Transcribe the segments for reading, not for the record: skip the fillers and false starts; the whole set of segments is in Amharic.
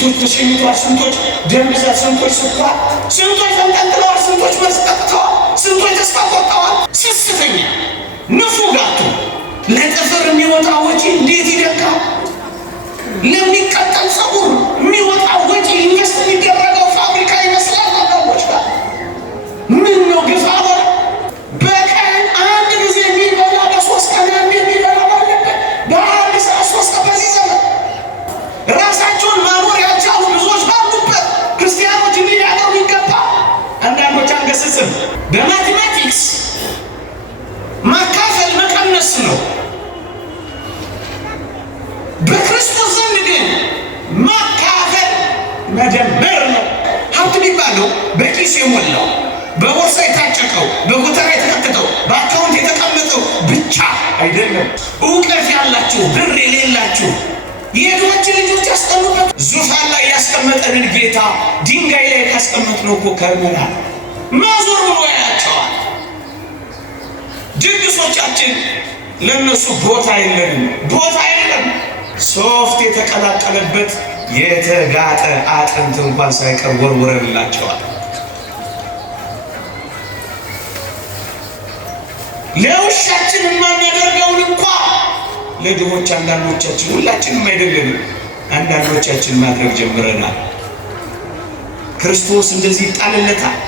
ስንቶች ተሸኝተዋል፣ ስንቶች ደም ብዛት፣ ስንቶች ስኳር፣ ስንቶች ተንጠልጥለዋል፣ ስንቶች መስጠጥተዋል፣ ስንቶች ተስፋ ቆርጠዋል። ስስተኛ ንፉጋቱ ለጥፍር የሚወጣ ወጪ እንዴት ይደቃል! ለሚቀጠል ፀጉር የሚወጣ ወጪ ኢንቨስት የሚደረገው ፋብሪካ ይመስላል። ነገሮች ጋር ምን ነው ግፋ በቀን አንድ ጊዜ የሚበላ በ3 ቀን አንድ የሚበላ ባለበት በአንድ ሰዓት 3 ቀን በዚህ ዘመን ራሳቸውን ማኖር ያልቻሉ ብዙዎች ባሉበት ክርስቲያኖች እንዲያደርጉ ይገባል። አንዳንዶች አንገስጽም። በማቴማቲክስ ማካፈል መቀነስ ነው። በክርስቶስ ዘንድ ግን ማካፈል መደመር ነው። ሀብት የሚባለው በኪስ የሞላው በቦርሳ የታጨቀው በጎተራ የተከተተው በአካውንት የተቀመጠው ብቻ አይደለም። እውቀት ያላችሁ ብር የሌላችሁ የድሆችን ልጆች ያስቀምጡበት። ዙፋን ላይ ያስቀመጠንን ጌታ ድንጋይ ላይ ካስቀመጥነው እኮ ከርመናል። ማዞር ብሎ ያያቸዋል። ድግሶቻችን ለነሱ ቦታ የለንም፣ ቦታ የለም። ሶፍት የተቀላቀለበት የተጋጠ አጥንት እንኳን ሳይቀር ወርውረንላቸዋል። ለውሻችን የማናደርገውን እንኳ ለድሆች አንዳንዶቻችን፣ ሁላችንም አይደለንም፣ አንዳንዶቻችን ማድረግ ጀምረናል። ክርስቶስ እንደዚህ ይጣልለታል።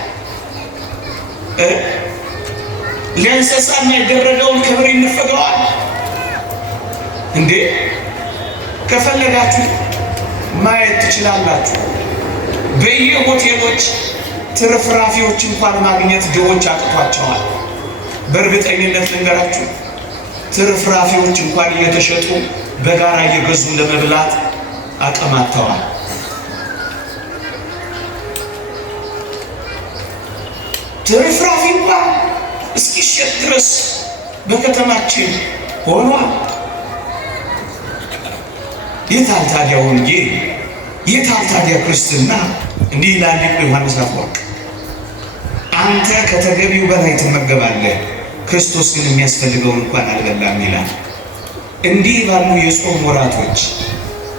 ለእንስሳ የማይደረገውን ክብር ይነፈገዋል እንዴ? ከፈለጋችሁ ማየት ትችላላችሁ። በየሆቴሎች ትርፍራፊዎች እንኳን ማግኘት ድሆች አቅቷቸዋል። በእርግጠኝነት ልንገራችሁ፣ ትርፍራፊዎች እንኳን እየተሸጡ በጋራ እየገዙ ለመብላት አቅም አጥተዋል። ትርፍራፊ እንኳን እስኪሸጥ ድረስ በከተማችን ሆኗል። የታል ታዲያ ወንጌል? የታል ታዲያ ክርስትና? እንዲህ ይላል ዮሐንስ አፈወርቅ፣ አንተ ከተገቢው በላይ ትመገባለህ፣ ክርስቶስ ግን የሚያስፈልገውን እንኳን አልበላም ይላል። እንዲህ ባሉ የጾም ወራቶች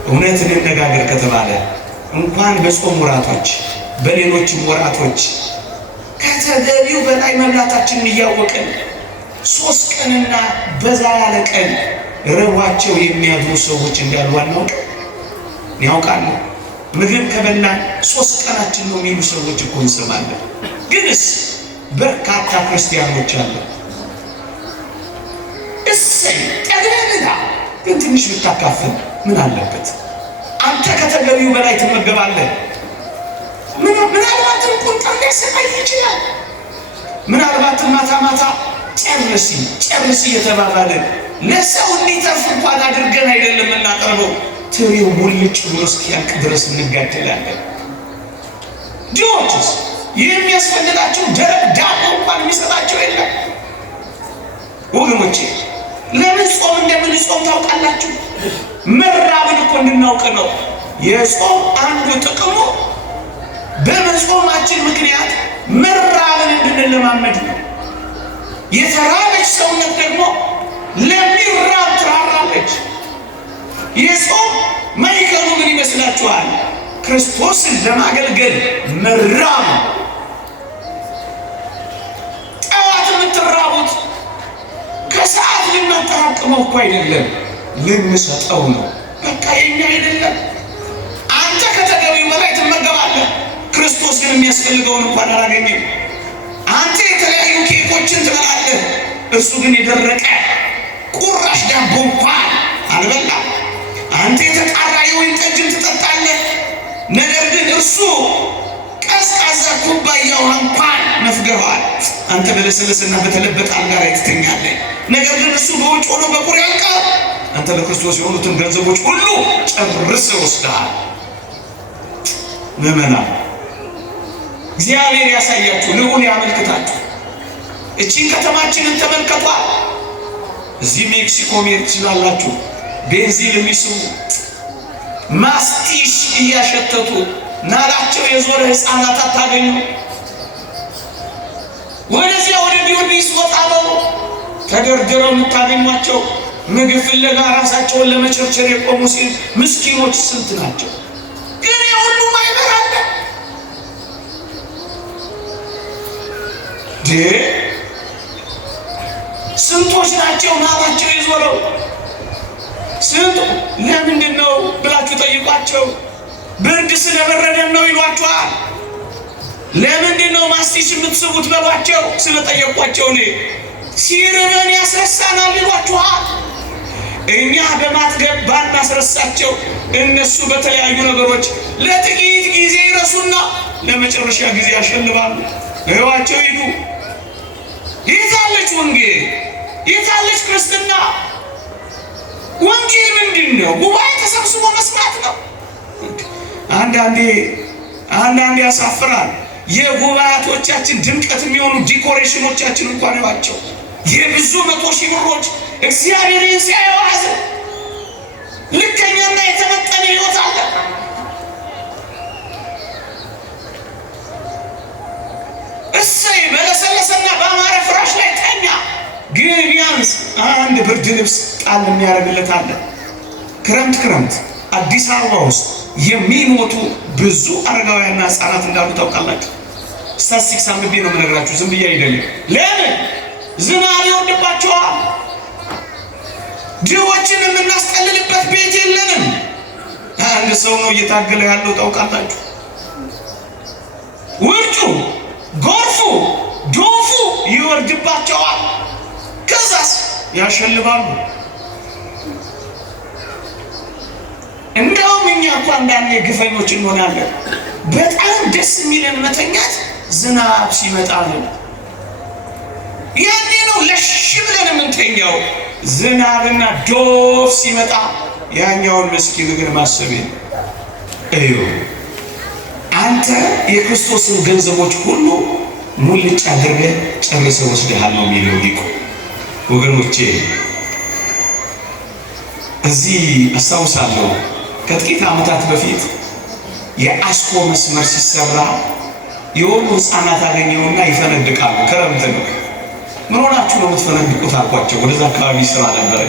እውነት እንነጋገር ከተባለ እንኳን በጾም ወራቶች በሌሎችም ወራቶች ከተገቢው በላይ መብላታችንን እያወቅን 3 ቀንና በዛ ያለ ቀን ረዋቸው የሚያድሩ ሰዎች እንዳሉ አናውቅ? ያውቃሉ። ምግብ ከበላን 3 ቀናችን ነው የሚሉ ሰዎች እኮ እንሰማለን። ግንስ በርካታ ክርስቲያኖች አሉ። እሰይ ጠግበንና ግን ትንሽ ብታካፍል ምን አለበት? አንተ ከተገቢው በላይ ትመገባለህ። ምናልባትም ቁንጣ ሊያሰቃይ ይችላል። ምናልባትም ማታ ማታ ጨርሲ እየተባባልን ለሰው እንዲተርፍ እንኳን አድርገን አይደለም እናቀርበው። ትሪው ሙልጭ ብሎ እስኪያልቅ ድረስ እንጋደላለን። ድሆችስ የሚያስፈልጋቸው ደረቅ ዳቦ እንኳን የሚሰጣቸው የለም። ወገኖቼ ለምን ጾም እንደምንጾም ታውቃላችሁ? መራብን እኮ እንድናውቅ ነው። የጾም አንዱ ጥቅሙ በመጾማችን ምክንያት መራብን እንድንለማመድ ነው። የተራበች ሰውነት ደግሞ ለሚራብ ትራራለች። የጾም ማይከሉ ምን ይመስላችኋል? ክርስቶስን ለማገልገል መራብ። ጠዋት የምትራቡት ከሰዓት ልናጠራቅመው እኮ አይደለም፣ ልንሰጠው ነው። በቃ የኛ አይደለም። አንተ ከተገቢው በላይ ትመገባለህ፣ ክርስቶስ ግን የሚያስፈልገውን እንኳን አላገኘም። አንተ የተለያዩ ኬኮችን ትበላለህ፣ እርሱ ግን የደረቀ ቁራሽ ዳቦ እንኳን አልበላም። አንተ የተጣራ የወይን ጠጅን ትጠጣለህ፣ ነገር ግን እርሱ ቀዝቃዛ ኩባያ ውሃ እንኳን ነፍገዋል። አንተ በለሰለሰና በተለበጠ አልጋ ላይ ትተኛለህ፣ ነገር ግን እሱ በውጭ ሆኖ በቁር ያልቃል። አንተ ለክርስቶስ የሆኑትን ገንዘቦች ሁሉ ጨርሰህ ወስደሃል። ምዕመናን እግዚአብሔር ያሳያችሁ፣ ልዑል ያመልክታችሁ። እቺን ከተማችንን ተመልከቷል። እዚህ ሜክሲኮ መሄድ ትችላላችሁ። ቤንዚን የሚስቡ ማስቲሽ እያሸተቱ ናላቸው የዞረ ህፃናት አታገኙ። ወደዚያ ወደ ጊዮርጊስ ወጣ በሉ፣ ተደርድረው የምታገኟቸው ምግብ ፍለጋ ራሳቸውን ለመቸርቸር የቆሙ ሲል ምስኪኖች ስንት ናቸው? ግን ስንቶች ናቸው ማማቸው የዞረው? ስንቱ ለምንድን ነው ብላችሁ ጠይቋቸው። ብርድ ስለበረደን ነው ይሏችኋል። ለምንድን ነው ማስቲሽ የምትስቡት በሏቸው ስለጠየቋቸው። እኔ ሲርበን ያስረሳናል ይሏችኋል። እኛ በማጥገብ ባናስረሳቸው እነሱ በተለያዩ ነገሮች ለጥቂት ጊዜ ይረሱና ለመጨረሻ ጊዜ ያሸልባሉ። እዋቸው ይሉ። የታለች ወንጌል? የታለች ክርስትና? ወንጌል ምንድን ነው? ጉባኤ ተሰብስቦ መስማት ነው። አንዳንዴ ያሳፍራል። የጉባኤቶቻችን ድምቀት የሚሆኑ ዲኮሬሽኖቻችን እንኳን ያቸው የብዙ 100 ሺህ ብሮች እግዚአብሔርን ሲያዩዋዝ ልከኛና የተመጠነ ሕይወት አለ። እሰይ በለሰለሰና በአማረ ፍራሽ ላይ ተኛ። ግን ቢያንስ አንድ ብርድ ልብስ ጣል የሚያደርግለት አለ። ክረምት አዲስ አበባ ውስጥ የሚሞቱ ብዙ አረጋውያንና ሕፃናት እንዳሉ ታውቃላችሁ። ስታትስቲክስ አንብቤ ነው የምነግራችሁ፣ ዝም ብዬ አይደለም። ለምን? ዝናብ ይወድባቸዋል። ድሆችን የምናስጠልልበት ቤት የለንም። አንድ ሰው ነው እየታገለ ያለው ታውቃላችሁ። ውርጩ፣ ጎርፉ፣ ዶፉ ይወርድባቸዋል። ከዛስ ያሸልባሉ። እንደውም እኛ እኮ አንዳንዴ ግፈኞች እንሆናለን። በጣም ደስ የሚለን መተኛት ዝናብ ሲመጣ ነው። ያኔ ነው ለሽ ብለን የምንተኛው። ዝናብና ዶፍ ሲመጣ ያኛውን ምስኪን ግን ማሰብ እዩ። አንተ የክርስቶስን ገንዘቦች ሁሉ ሙልጭ አድርገህ ጨርሰህ ወስደሃል ነው የሚለው ሊቁ። ወገኖቼ እዚህ አስታውሳለሁ ከጥቂት ዓመታት በፊት የአስኮ መስመር ሲሰራ የወሎ ሕፃናት አገኘውና ይፈነድቃሉ። ክረምት ነው። ምን ሆናችሁ ነው የምትፈነድቁት አልኳቸው። ወደዛ አካባቢ ስራ ነበረ።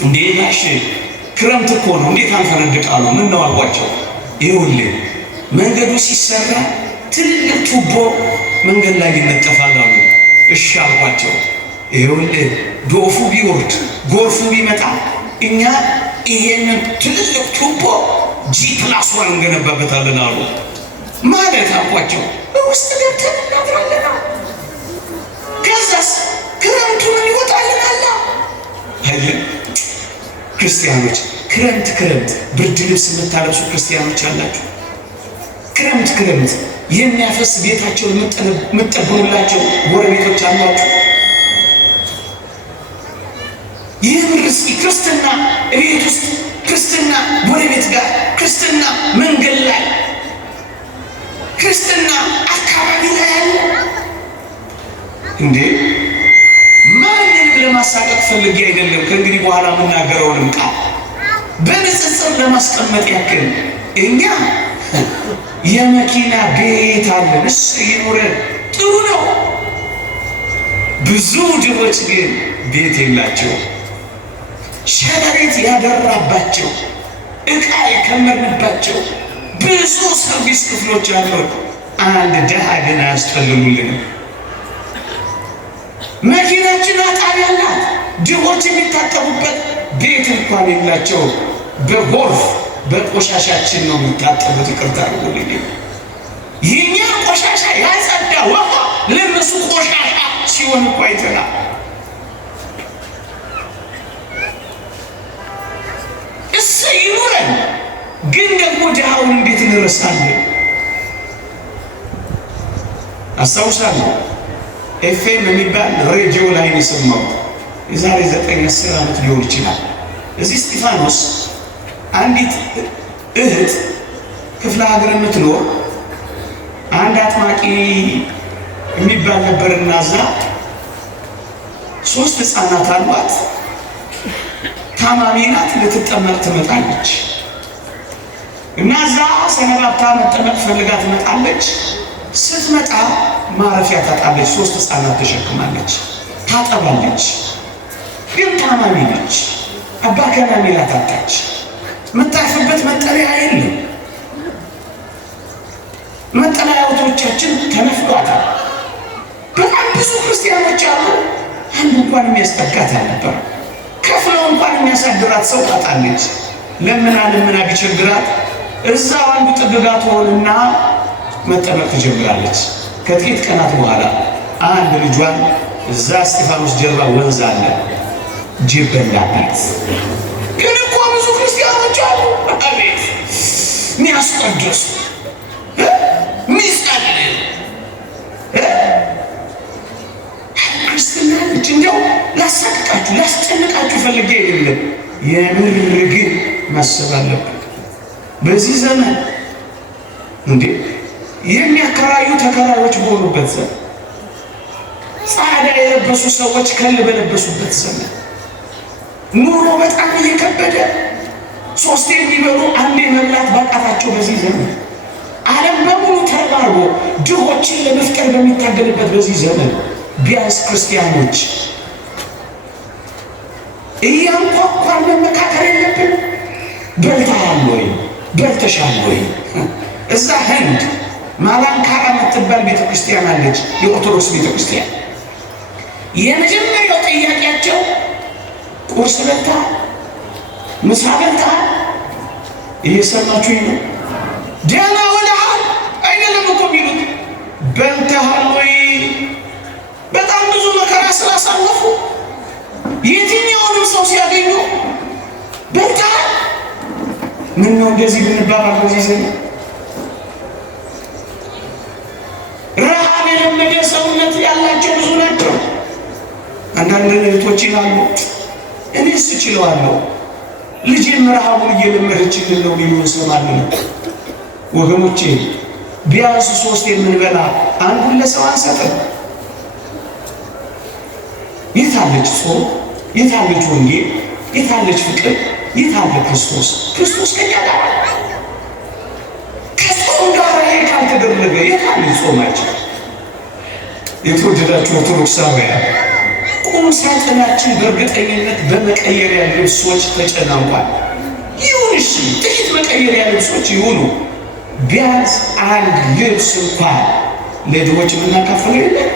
እንዴ ጋሽ ክረምት እኮ ነው እንዴት አንፈነድቃሉ? ምን ነው አልኳቸው። ይኸውልህ መንገዱ ሲሰራ ትልቅ ቱቦ መንገድ ላይ ይነጠፋል አሉ። እሺ አልኳቸው። ይኸውልህ ዶፉ ቢወርድ ጎርፉ ቢመጣ እኛ ይሄንን ትልቅ ቱቦ G+1 እንገነባበታለን አሉ። ማለት አልኳቸው ውስጥ ገብተን እናድራለን። ከዛስ ክረምቱን ይወጣልናል። አይደል ክርስቲያኖች? ክረምት ብርድ ልብስ የምታለብሱ ክርስቲያኖች አላችሁ። ክረምት የሚያፈስ ቤታቸውን የምትጠብቁላቸው ጎረቤቶች አላችሁ። ይህስ ክርስትና ቤት ውስጥ፣ ክርስትና ጎረቤት ጋር፣ ክርስትና መንገድ ላይ፣ ክርስትና አካባቢ ላይ ያለ እንዴ! ማንንም ለማሳቀቅ ፈልጌ አይደለም። ከእንግዲህ በኋላ የምናገረውንም ቃል በንጽጽር ለማስቀመጥ ያክል እኛ የመኪና ቤት አለን። እሱ ይኖረን ጥሩ ነው። ብዙ ድሆች ግን ቤት የላቸው። ሸረሪት ያደራባቸው፣ ዕቃ የከመርንባቸው ብዙ ሰርቪስ ክፍሎች አሉን። አንድ ድሃ ግን አያስጠልሉልንም። መኪናችን አጣሪ አላት። ድሆች የሚታጠቡበት ቤት እንኳን የላቸው። በጎርፍ በቆሻሻችን ነው የሚታጠቡት። ይቅርታ አድርጉልኝ። የኛ ቆሻሻ ያጸዳ ውሃ ለነሱ ቆሻሻ ሲሆን እኮ አይተናል። እሰይ ይኑረን። ግን ደግሞ ድሃውን እንዴት እንረሳለን? አስታውሳለሁ ኤፍኤም የሚባል ሬዲዮ ላይ ነው የሰማሁት። የዛሬ 9-10 ዓመት ሊሆን ይችላል። እዚህ እስጢፋኖስ አንዲት እህት ክፍለ ሀገር የምትኖር አንድ አጥማቂ የሚባል ነበርና እዛ 3 ሕፃናት አሏት። ታማሚ ናት። ልትጠመቅ ትመጣለች እና እዛ ሰነባብታ መጠመቅ ፈልጋ ትመጣለች። ስትመጣ ማረፊያ ታጣለች። 3 ሕፃናት ተሸክማለች። ታጠባለች፣ ግን ታማሚ ነች። አባ ገና ሚላት አጣች። የምታርፍበት መጠለያ የለም። መጠለያዎቻችን ተነፍሏታል። አንድ እንኳን የሚያስጠጋት አልነበረም። ከፍለው እንኳን የሚያሳድራት ሰው ታጣለች። ለምና ቢቸግራት እዛው አንዱ ጥግጋት ሆነና መጠመቅ ትጀምራለች። ከጥቂት ቀናት በኋላ አንድ ልጇን እዛ እስጢፋኖስ ጀርባ ወንዝ አለ ጅብ በላባት። ግን እኮ ብዙ ክርስቲያኖች አሉ አቤት ሚያስቀድሱ ሚጸልዩ ክርስትና ልጅ እንዲያው ላሳቅቃችሁ ላስጨንቃችሁ ፈልጌ አይደለም። የምር ግን ማሰብ አለብን። በዚህ ዘመን እንዴ የሚያከራዩ ተከራዮች በሆኑበት ዘመን፣ ጻዕዳ የለበሱ ሰዎች ከል በለበሱበት ዘመን፣ ኑሮ በጣም እየከበደ ሶስቴ የሚበሉ አንዴ መብላት ባቃታቸው በዚህ ዘመን፣ ዓለም በሙሉ ተባርቦ ድሆችን ለመፍጠር በሚታገልበት በዚህ ዘመን ቢያንስ ክርስቲያኖች እያንኳኳን መመካከር የለብን? በልተሃል ወይ? በልተሻል ወይ? እዛ ህንድ ማላንካራ የምትባል ቤተክርስቲያን አለች፣ የኦርቶዶክስ ቤተክርስቲያን። የመጀመሪያው ጥያቄያቸው ቁርስ በልተሃል? ምሳ በልተሃል? እየሰማችሁኝ ነው? ደህና ውለሃል አይደለም እኮ የሚሉት በልተሃል ወይ? በጣም ብዙ መከራ ስላሳለፉ የትኛውንም ሰው ሲያገኙ በልተሃል? ምን ነው እንደዚህ ብንባባል በዚህ ዘመን? ረሃብ የለመደ ሰውነት ያላቸው ብዙ ናቸው። አንዳንድ እህቶች ይላሉ እኔስ እችለዋለሁ፣ ልጄም ረሃቡን እየለመደችልን ነው ሊሉ እንሰማለን። ወገኖቼ ቢያንስ 3 የምንበላ አንዱን ለሰው አንሰጥም። የታለች ጾም? የታለች ወንጌል? የታለች ፍቅር? የታለ ክርስቶስ? ክርስቶስ ከኛ ጋር ከጾም ጋር ይሄ ካልተደረገ የታለች ጾማችን? የተወደዳችሁ ኦርቶዶክሳውያን ቁም ሳጥናችን በእርግጠኝነት በመቀየሪያ ልብሶች ተጨናንቋል። ይሁን እሺ፣ ጥቂት መቀየሪያ ልብሶች ይሁኑ። ቢያንስ አንድ ልብስ እንኳን ለድሆች የምናካፍለው የለም።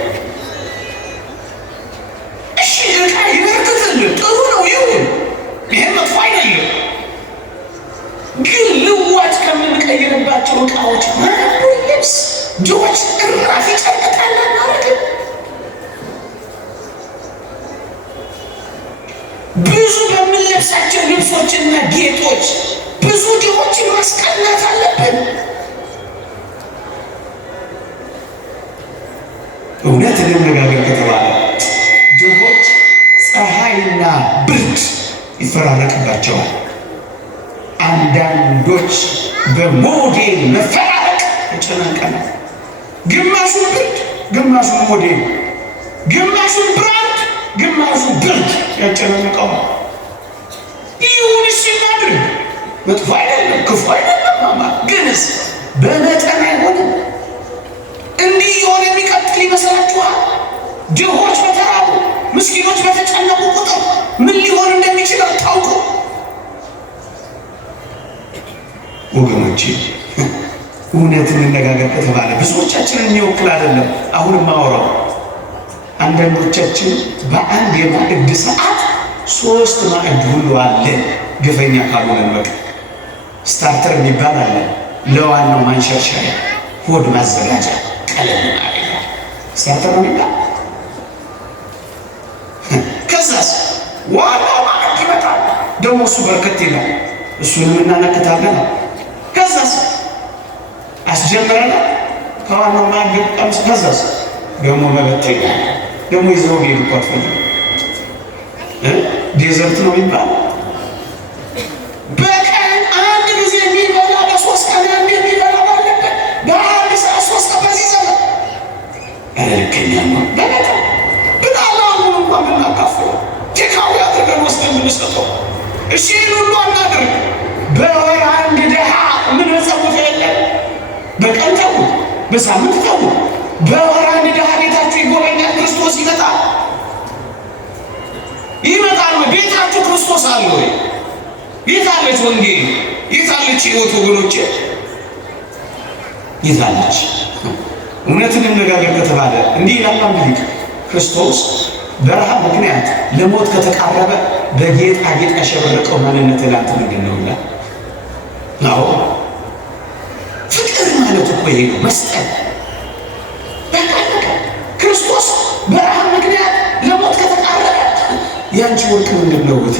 እሺ ዕቃ ይበርክትልን፣ ጥሩ ነው ይሁን፣ ይሄም መጥፎ አይደለም። ግን ልዋጭ ከምንቀይርባቸው ዕቃዎች አንዱ ልብስ ድሆች እራፊ ጨርቅጣል አናረግም። ብዙ በምንለብሳቸው ልብሶችና ጌጦች ብዙ ድሆችን ማስቀናት አለብን። እውነት እንነጋገር ከተባለ ድሆች ፀሐይና ብርድ ይፈራረቅባቸዋል። አንዳንዶች በሞዴል መፈራረቅ ተጨናንቀናል። ግማሹን ብርድ፣ ግማሹን ሞዴል፣ ግማሹን ብራንድ፣ ግማሹን ብርድ ያጨናንቀዋል። ይሁን እሺ እናድርግ፣ መጥፎ አይደለም፣ ክፉ አይደለም። ማማ ግንስ በመጠን አይሆንም። እንዲህ የሆነ የሚቀጥል ይመስላችኋል? ድሆች በተራቡ ምስኪኖች በተጨነቁ ቁጥር ምን ሊሆን እንደሚችል አታውቁ። ወገኖቼ እውነት እንነጋገር ከተባለ ብዙዎቻችንን የሚወክል አይደለም። አሁንም ማወራው አንዳንዶቻችን በአንድ የማዕድ ሰዓት 3 ማዕድ ሁሉ አለን። ግፈኛ ካልሆነን በቃ ስታርተር የሚባል አለ፣ ለዋናው ማንሸርሸሪያ ሆድ ማዘጋጃ ቀለም አለ። ስታርተር ነው የሚባል። ከዛስ ዋናው ማዕድ ይመጣል። ደግሞ እሱ በርከት ይላል፣ እሱንም እናነክታለን። ከዛስ አስጀምረና ከዋናው ማዕድ ቀምስ። ከዛስ ደግሞ መበተኛ ደግሞ ይዘው ሄዱ እኮ አትፈልግም። ዴዘርት ነው የሚባል። በቀን አንድ ጊዜ የሚበላ በ3 ቀን አንድ የሚበላ ባለበት በአንድ ሰዓት 3 ቀን በዚህ ዘመን ልከኛ ነው። በመጠን ብናላሁን እንኳን ብናካፍለው ቴካዊ አድርገን ወስደን ብንሰጠው እሺ ሁሉ አናድርግ። በወር አንድ ድሃ ምን መጸውት የለም። በቀን ተው፣ በሳምንት ተው፣ በወር አንድ ድሃ ቤታችሁ ይጎበኛል። ክርስቶስ ይመጣል። ይመጣል ወይ? ቤታችሁ ክርስቶስ አለ ወይ? የታለች ወንጌል? የታለች ሕይወት? ወገኖቼ የታለች? እውነትን እንነጋገር ከተባለ እንዲህ ይላል አንድ ሊቅ፣ ክርስቶስ በረሃብ ምክንያት ለሞት ከተቃረበ በጌጣጌጥ ያሸበረቀው ማንነት ላንተ ምንድን ነው ይላል። አዎ ፍቅር ማለት እኮ ይሄ ነው፣ መስጠት። በቃ ክርስቶስ በረሃብ ምክንያት ለሞት ከተቃረበ ያንቺ ወርቅ ምንድን ነው እህቴ?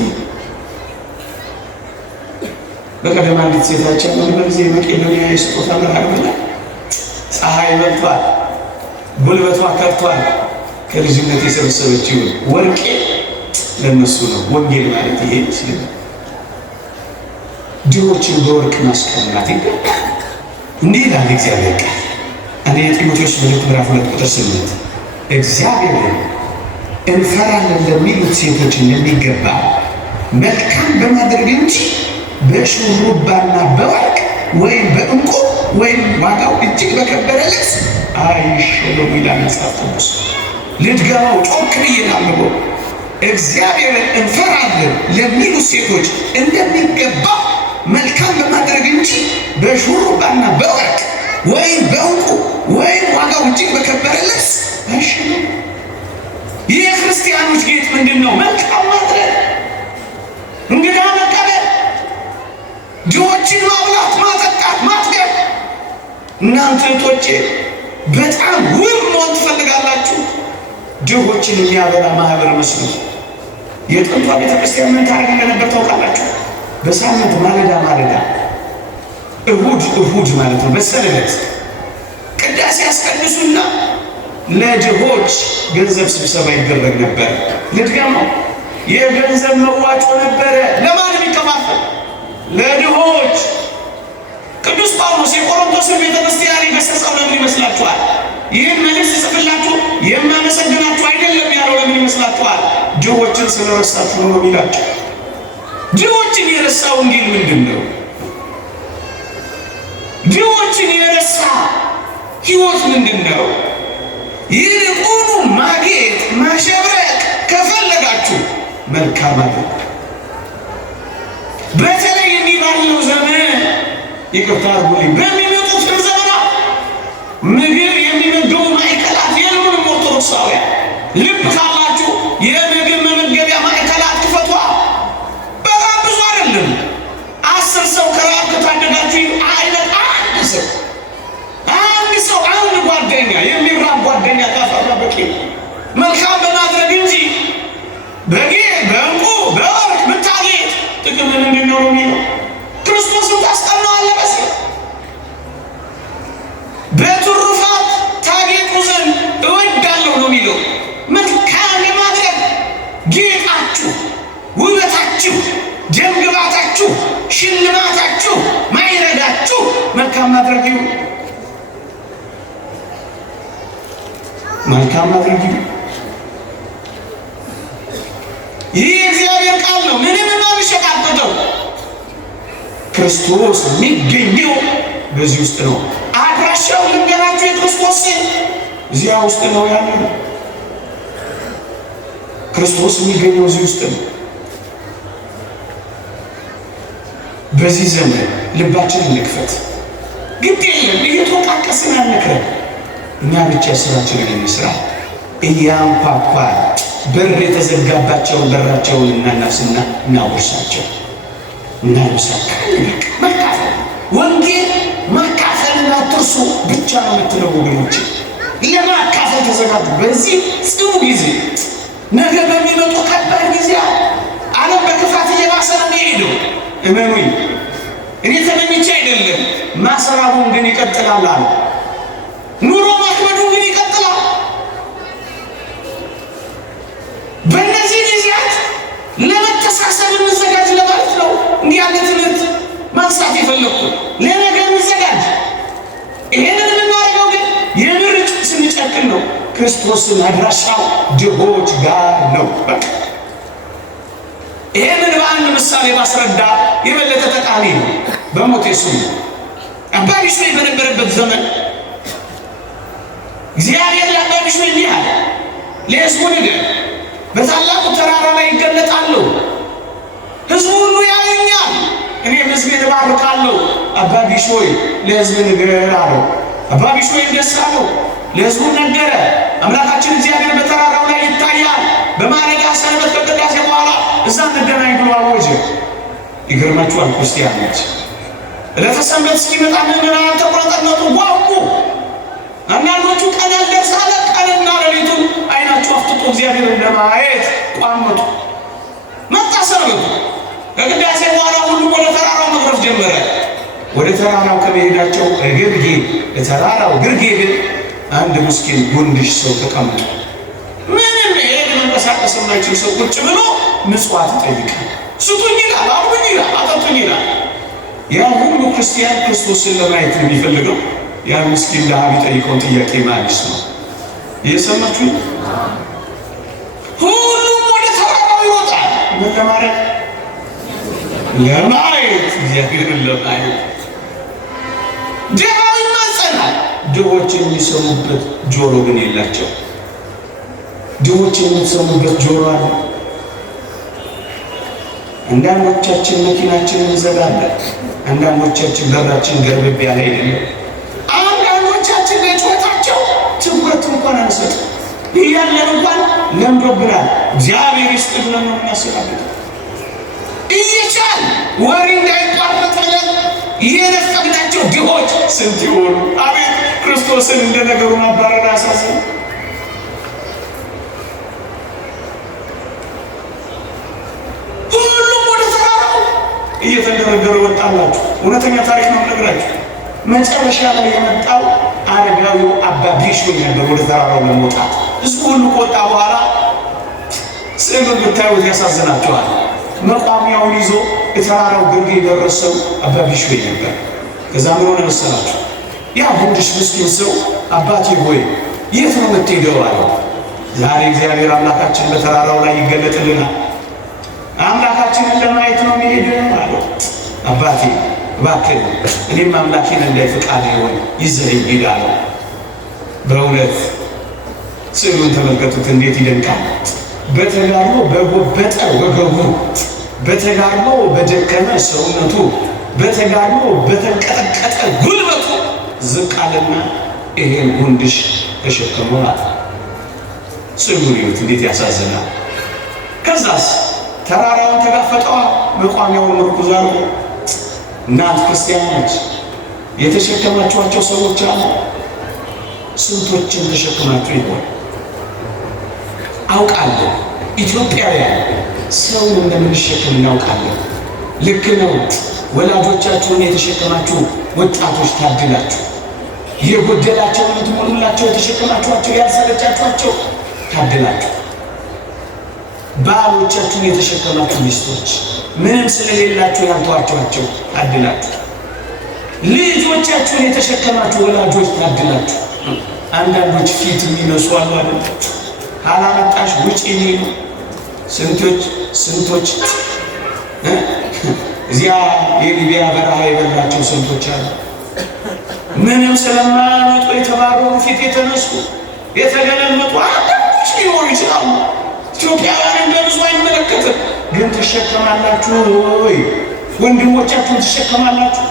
በቀደም አንዲት ሴታችን በጊዜ መቄዶንያ የስጦታ መርሃ ግብር ላይ ፀሐይ መጥቷል፣ ጉልበቷ ከብቷል፣ ከልጅነት የሰበሰበችው ወርቄ ለነሱ ነው። ወንጌል ማለት ይሄ ይችላል። ድሆችን በወርቅ ማስቀናት ይገባል። እንዲህ ይላል እግዚአብሔር ቃል አንደኛ ጢሞቴዎስ ምዕራፍ 2 ቁጥር 8 እግዚአብሔርን እንፈራለን ለሚሉት ሴቶች እንደሚገባ መልካም በማድረግ እንጂ በሹሩባና በወርቅ ወይም በዕንቁ ወይም ዋጋው እጅግ በከበረ ልብስ አይሸለሙ ይላል መጽሐፍ ቅዱስ። ልድገመው ጮክ ብዬ ላንብቦ። እግዚአብሔርን እንፈራለን ለሚሉት ሴቶች እንደሚገባ መልካም በማድረግ እንጂ በሹሩባና በወርቅ ወይም በዕንቁ ወይም ዋጋው እጅግ በከበረ ልብስ አይሸለሙ። ይህ የክርስቲያኖች ጌጥ ምንድን ነው? መልካም ማድረግ፣ እንግዳ መቀበል፣ ድሆችን ማብላት፣ ማጠጣት፣ ማጥገብ። እናንተ እህቶቼ በጣም ውብ መሆን ትፈልጋላችሁ? ድሆችን የሚያበላ ማህበር መስሉ። የጥንቷ ቤተክርስቲያን ምን ታደርግ እንደነበር ታውቃላችሁ? በሳምንት ማለዳ ማለዳ እሁድ ማለት ነው በሰንበት ቅዳሴ ያስቀድሱና ለድሆች ገንዘብ ስብሰባ ይደረግ ነበር። ልድገመው፣ የገንዘብ መዋጮ ነበረ። ለማን የሚከፋፈል? ለድሆች። ቅዱስ ጳውሎስ የቆሮንቶስን ቤተክርስቲያን የገሰጸው ለምን ይመስላችኋል? ይህን መልእክት ጽፍላችሁ የማመሰግናችሁ አይደለም ያለው ለምን ይመስላችኋል? ድሆችን ስለረሳችሁ ነው የሚላቸው። ድሆችን የረሳ ወንጌል ምንድን ነው? ድሆችን የረሳ ሕይወት ምንድን ነው? ይልቁኑ ማጌጥ ማሸብረቅ ከፈለጋችሁ መልካም አድርጉ። በተለይ የሚባለው ዘመን ይቅርታ አድርጉልኝ፣ በሚመጡት ዘመናት ምግብ የሚመገቡ ማዕከላት የሉንም። ኦርቶዶክሳውያን ልብ ካላችሁ የምግብ መመገቢያ ማዕከላት ክፈቷ። በጣም ብዙ አይደለም፣ 10 ሰው ከራብ ከታደጋችሁ አይነት አንድ ሰው አንድ ጓደኛ የሚራብ ጓደኛ ካፈራ በቂ። መልካም በማድረግ እንጂ በዕንቁ በወርቅ ብታጌጥ ጥቅም ምንድን ነው የሚለው? ክርስቶስን ታስቀናዋለህ በስም በትሩፋት ታጌጡ ዘንድ እወዳለሁ ነው የሚለው። መልካም የማድረግ ጌጣችሁ፣ ውበታችሁ፣ ደምግባታችሁ፣ ሽልማታችሁ፣ ማይረጋችሁ መልካም ማድረግ ይሁን። መልካም ማድረግ ይሁን። ይህ የእግዚአብሔር ቃል ነው። ምንም የማንሸቃቀጠው ክርስቶስ የሚገኘው በዚህ ውስጥ ነው። አድራሻው ልንገራችሁ፣ የክርስቶስ እዚያ ውስጥ ነው ያለው። ክርስቶስ የሚገኘው እዚህ ውስጥ ነው። በዚህ ዘመን ልባችንን እንክፈት። ግድ የለም እየተወቃቀስን አንክረን፣ እኛ ብቻ ስራችንን እንስራ። እያንኳኳ በር የተዘጋባቸውን በራቸውን እናናስና እናወርሳቸው፣ እናልብሳቸው። መካፈል ወንጌል ማካፈልን አትርሱ ብቻ ነው የምትለው ወገኖች። ለማካፈል ተዘጋጁ። በዚህ ጽኑ ጊዜ፣ ነገ በሚመጡ ከባድ ጊዜ ዓለም በክፋት እየባሰ ነው የሚሄደው። እመኑኝ፣ እኔ ተመኝቼ አይደለም። ማሰራቡን ግን ይቀጥላል አለ። ኑሮ ማክበዱ ግን ይቀጥላል። በእነዚህ ጊዜያት ለመተሳሰብ እንዘጋጅ ለማለት ነው። እንዲህ ያለ ትምህርት ማንሳት የፈለኩት ለነገ እንዘጋጅ። ይሄንን የምናደርገው ግን የምርጭ ስንጨክን ነው። ክርስቶስን አድራሻው ድሆች ጋር ነው። በቃ ይሄንን በአንድ ምሳሌ ማስረዳ የበለጠ ጠቃሚ ነው። በሞቴ ስሙ አባ ቢሾይ በነበረበት ዘመን እግዚአብሔር ለአባ ቢሾይ እንዲህ አለ፣ ለሕዝቡ ንገር፣ በታላቁ ተራራ ላይ ይገለጣሉ፣ ሕዝቡ ሁሉ ያዩኛል፣ እኔም ሕዝቤን እባርካለሁ። አባ ቢሾይ ለሕዝብ ንገር አለው። አባ ቢሾይ ደስ አለው፣ ለሕዝቡ ነገረ። አምላካችን እግዚአብሔር በተራራው ላይ ይታያል፣ ይገርማችኋል ክርስቲያኖች ዕለተ ሰንበት እስኪመጣ ምዕመናን ተቆረጠነቱ ጓጉ። አንዳንዶቹ ቀን ያልደርሳለ ቀንና ሌሊቱን አይናቸው አፍጥጦ እግዚአብሔርን ለማየት ቋመጡ። መጣ ሰንበቱ። ከቅዳሴ በኋላ ሁሉም ወደ ተራራው መግረፍ ጀመረ። ወደ ተራራው ከመሄዳቸው ግርጌ ተራራው ግርጌ ግን አንድ ምስኪን ጉንድሽ ሰው ተቀምጦ ምንም ሄድ መንቀሳቀስ የማይችል ሰው ቁጭ ብሎ ምጽዋት ይጠይቃል። ስጡኝ ይላል፣ አብሉኝ ይላል፣ አጠጡኝ ይላል። ያ ሁሉ ክርስቲያን ክርስቶስን ለማየት ነው የሚፈልገው። ያ ምስኪን ድሃ የሚጠይቀውን ጥያቄ ማንስ ነው? እየሰማችሁ? ሁሉም ወደ ተራራው ይወጣል። ምን ለማድረግ? ለማየት፣ እግዚአብሔርን ለማየት። ድሃው ይማጸናል። ድሆች የሚሰሙበት ጆሮ ግን የላቸው። ድሆች የሚሰሙበት ጆሮ አለ። አንዳንዶቻችን መኪናችንን እንዘጋለን። አንዳንዶቻችን በራችን ገርበብ ያለ አይደለም። አንዳንዶቻችን ለጩኸታቸው ትኩረት እንኳን አንሰጥም። እያለን እንኳን ለምዶብናል። እግዚአብሔር ይስጥልን ነው የምናስባበት። እየቻል ወሬ እንዳይቋረጥልን የነፈግናቸው ድሆች ስንት ይሆኑ? አቤት ክርስቶስን እንደ ነገሩ ማባረር አሳስብ። ሁሉም ወደ ተራራው እየተንደረደረ ወጣላችሁ። እውነተኛ ታሪክ ነው የምነግራችሁ። መጨረሻ ላይ የመጣው አረጋዊው አባ ቢሾይ ነበር። ወደ ተራራው ለመውጣት ህዝቡ ሁሉ ከወጣ በኋላ ስዕሉን ብታዩት ያሳዝናቸዋል። መቋሚያውን ይዞ የተራራው ግርጌ የደረሰው አባ ቢሾይ ነበር። ከዛ ምን ሆነ መሰላችሁ? ያ ጉንድሽ ምስኪን ሰው አባቴ ሆይ የት ነው የምትሄደው አለው። ዛሬ እግዚአብሔር አምላካችን በተራራው ላይ ይገለጥልናል። አምላካችንን ለማየት ነው የሚሄደው አለው። አባቴ እባክህ እኔም አምላኬን እንዳይ ፈቃድ ይሆን ይዘኸኝ ሂድ አለው። በእውነት ስዕሉን ተመልከቱት፣ እንዴት ይደንቃል! በተጋድሎ በጎበጠ ወገቡ፣ በተጋድሎ በደከመ ሰውነቱ፣ በተጋድሎ በተንቀጠቀጠ ጉልበቱ ዝቅ አለና ይሄን ጉንድሽ ተሸክሟል። ስዕሉን ይዩት፣ እንዴት ያሳዝናል! ከዛስ ተራራውን ተጋፈጠዋ፣ መቋሚያውን ምርኩዝ አድርጎ። እናንተ ክርስቲያኖች የተሸከማችኋቸው ሰዎች አሉ። ስንቶችን ተሸክማችሁ ይሆን? አውቃለሁ ኢትዮጵያውያን ሰውን እንደምንሸከም እናውቃለን። ልክ ነው። ወላጆቻችሁን የተሸከማችሁ ወጣቶች ታድላችሁ። የጎደላቸውን የምትሞሉላቸው የተሸከማችኋቸው ያልሰለቻችኋቸው ታድላችሁ። ባሎቻችሁን የተሸከማችሁ ሚስቶች ምንም ስለሌላችሁ ያልተዋችኋቸው ታድላችሁ። ልጆቻችሁን የተሸከማችሁ ወላጆች ታድላችሁ። አንዳንዶች ፊት የሚነሱ አሉ አይደል? ካላመጣሽ ውጪ የሚሉ ስንቶች እዚያ የሊቢያ በረሃ የበላቸው ስንቶች አሉ። ምንም ስለማያመጡ የተባረሩ ፊት የተነሱ የተገለመጡ አንዳንዶች ሊኖሩ ይችላሉ። ኢትዮጵያውያንን በብዙ አይመለከትም። ግን ትሸከማላችሁ ወይ? ወንድሞቻችሁን ትሸከማላችሁ።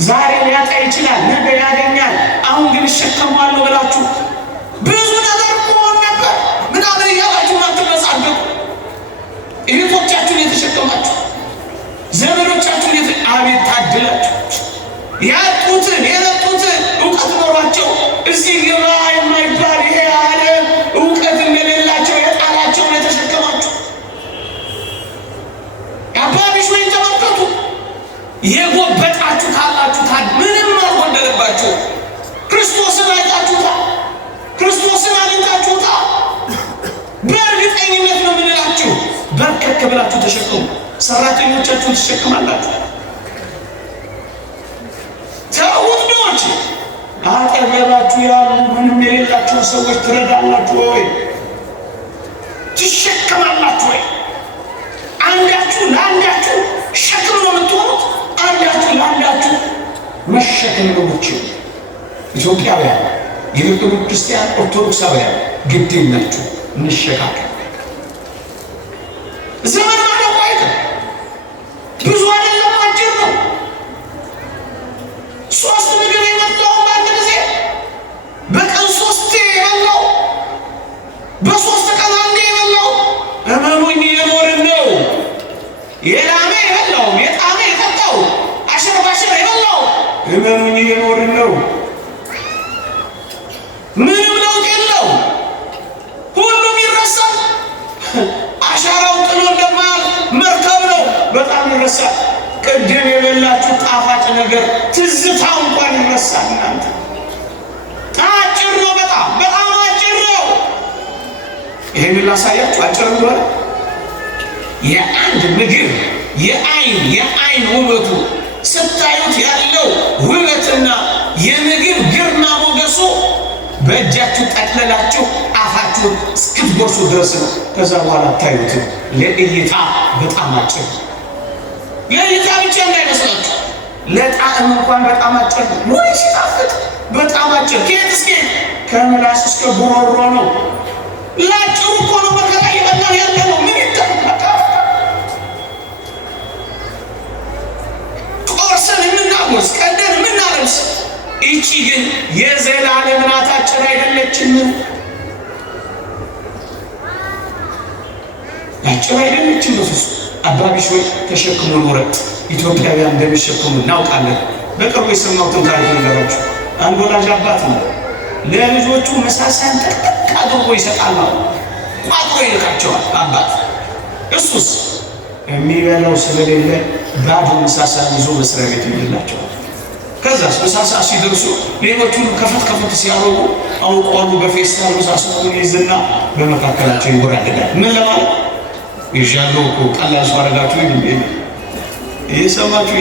ዛሬ ሊያጣ ይችላል፣ ነገ ያገኛል። አሁን ግን እሸከማለሁ ብላችሁ ብዙ ነገር ቆም ነበር ምናምን እያላችሁ ማትመጻደቁ እህቶቻችሁን የተሸከማችሁ ዘመዶቻችሁን አቤት ታድላችሁ። ያጡትን የነጡትን እውቀት ኖሯቸው እዚህ ግባ የማይባል ይሄ ዓለም እውቀት እንደሌላቸው የጣላቸውን የተሸከማችሁ አባ ቢሾይን ተመልከቱ። የጎበጣችሁ ካላችሁ ምንም አልጎደለባችሁ። ክርስቶስን አይታችሁታል። ክርስቶስን አግኝታችሁታል። በእርግጠኝነት ነው የምንላችሁ። በርከክ ብላችሁ ተሸከሙ። ሰራተኞቻችሁን ትሸከማላችሁ። ተውት ድሆች። አጠገባችሁ ያሉ ምንም የሌላቸውን ሰዎች ትረዳላችሁ ወይ? ትሸከማላችሁ ወይ? አንዳችሁ ለአንዳችሁ ሸክም ነው የምትሆኑት። አንዳችሁ ለአንዳችሁ መሸከም ነው የምትችሉ። ኢትዮጵያውያን፣ የልብ ክርስቲያን ኦርቶዶክሳውያን ግድ የላችሁ እንሸካከም። ዘመን ማለቁ አይደል? ብዙ አይደለም፣ አጭር ነው። 3 ምግብ የመጣው በአንድ ጊዜ በቀን 3 የበላው በ3 ቀን አንዴ የበላው እመኑኝ እየኖርን ነው። የላመ የበላው የጣመ እመኑኝ እየኖርን ነው። ምንም ለውጥ የለው። ሁሉም ይረሳል። አሻራው ጥሎ እንደማያልፍ መርከብ ነው። በጣም ይረሳል። ቅድም የበላችሁ ጣፋጭ ነገር ትዝታው እንኳን ይረሳል። እናንተ አጭር ነው። በጣም አጭር ነው። ይሄንን ላሳያችሁ አጭር እንደሆነ የአንድ ምግብ የአይን ውበቱ ስታዩት ያለው ውበትና የምግብ ግርማ ሞገሱ በእጃችሁ ጠቅለላችሁ አፋችሁን እስክትጎርሱ ድረስ ነው። ከዛ በኋላ ታዩትም። ለእይታ በጣም አጭር፣ ለእይታ ብቻ እንዳይመስላችሁ፣ ለጣዕም እንኳን በጣም አጭር ነው። ወይ ሲጣፍጥ በጣም አጭር። ከየት እስከ ከምላስ እስከ ጉሮሮ ነው። ላጭሩ እኮ ነው መከራ እየበላን ያለ ነው። ምን ይጠበቃ? ቆርሰን የምናጎርስ ቀደን የምናለብስ፣ ይቺ ግን የዘላለም ናት። አጭር አይደለችም። አጭር አይደለችም በፍጹም። አባቢሾይ ተሸክሞ ኖረ። ኢትዮጵያውያን እንደሚሸክሙ እናውቃለን። በቅርቡ የሰማሁትን ታሪክ ነገራችሁ። አንድ ወላጅ አባት ነው ለልጆቹ መሳሳን ጠቅጠቅ አድርጎ ይሰጣል። ቋጥሮ ይልካቸዋል አባት። እሱስ የሚበላው ስለሌለ ባዶ መሳሳን ይዞ መስሪያ ቤት ይላቸዋል። ከዛስ መሳሳ ሲደርሱ ሌሎቹን ከፈት ሲያረጉ አውቀዋሉ። በፌስታል መሳሳውን ይዝና በመካከላቸው ይወራደዳል። ምን ለማለት ይሻለው እኮ ቀላል ሰው አረጋችሁ እንዴ? እየሰማችሁ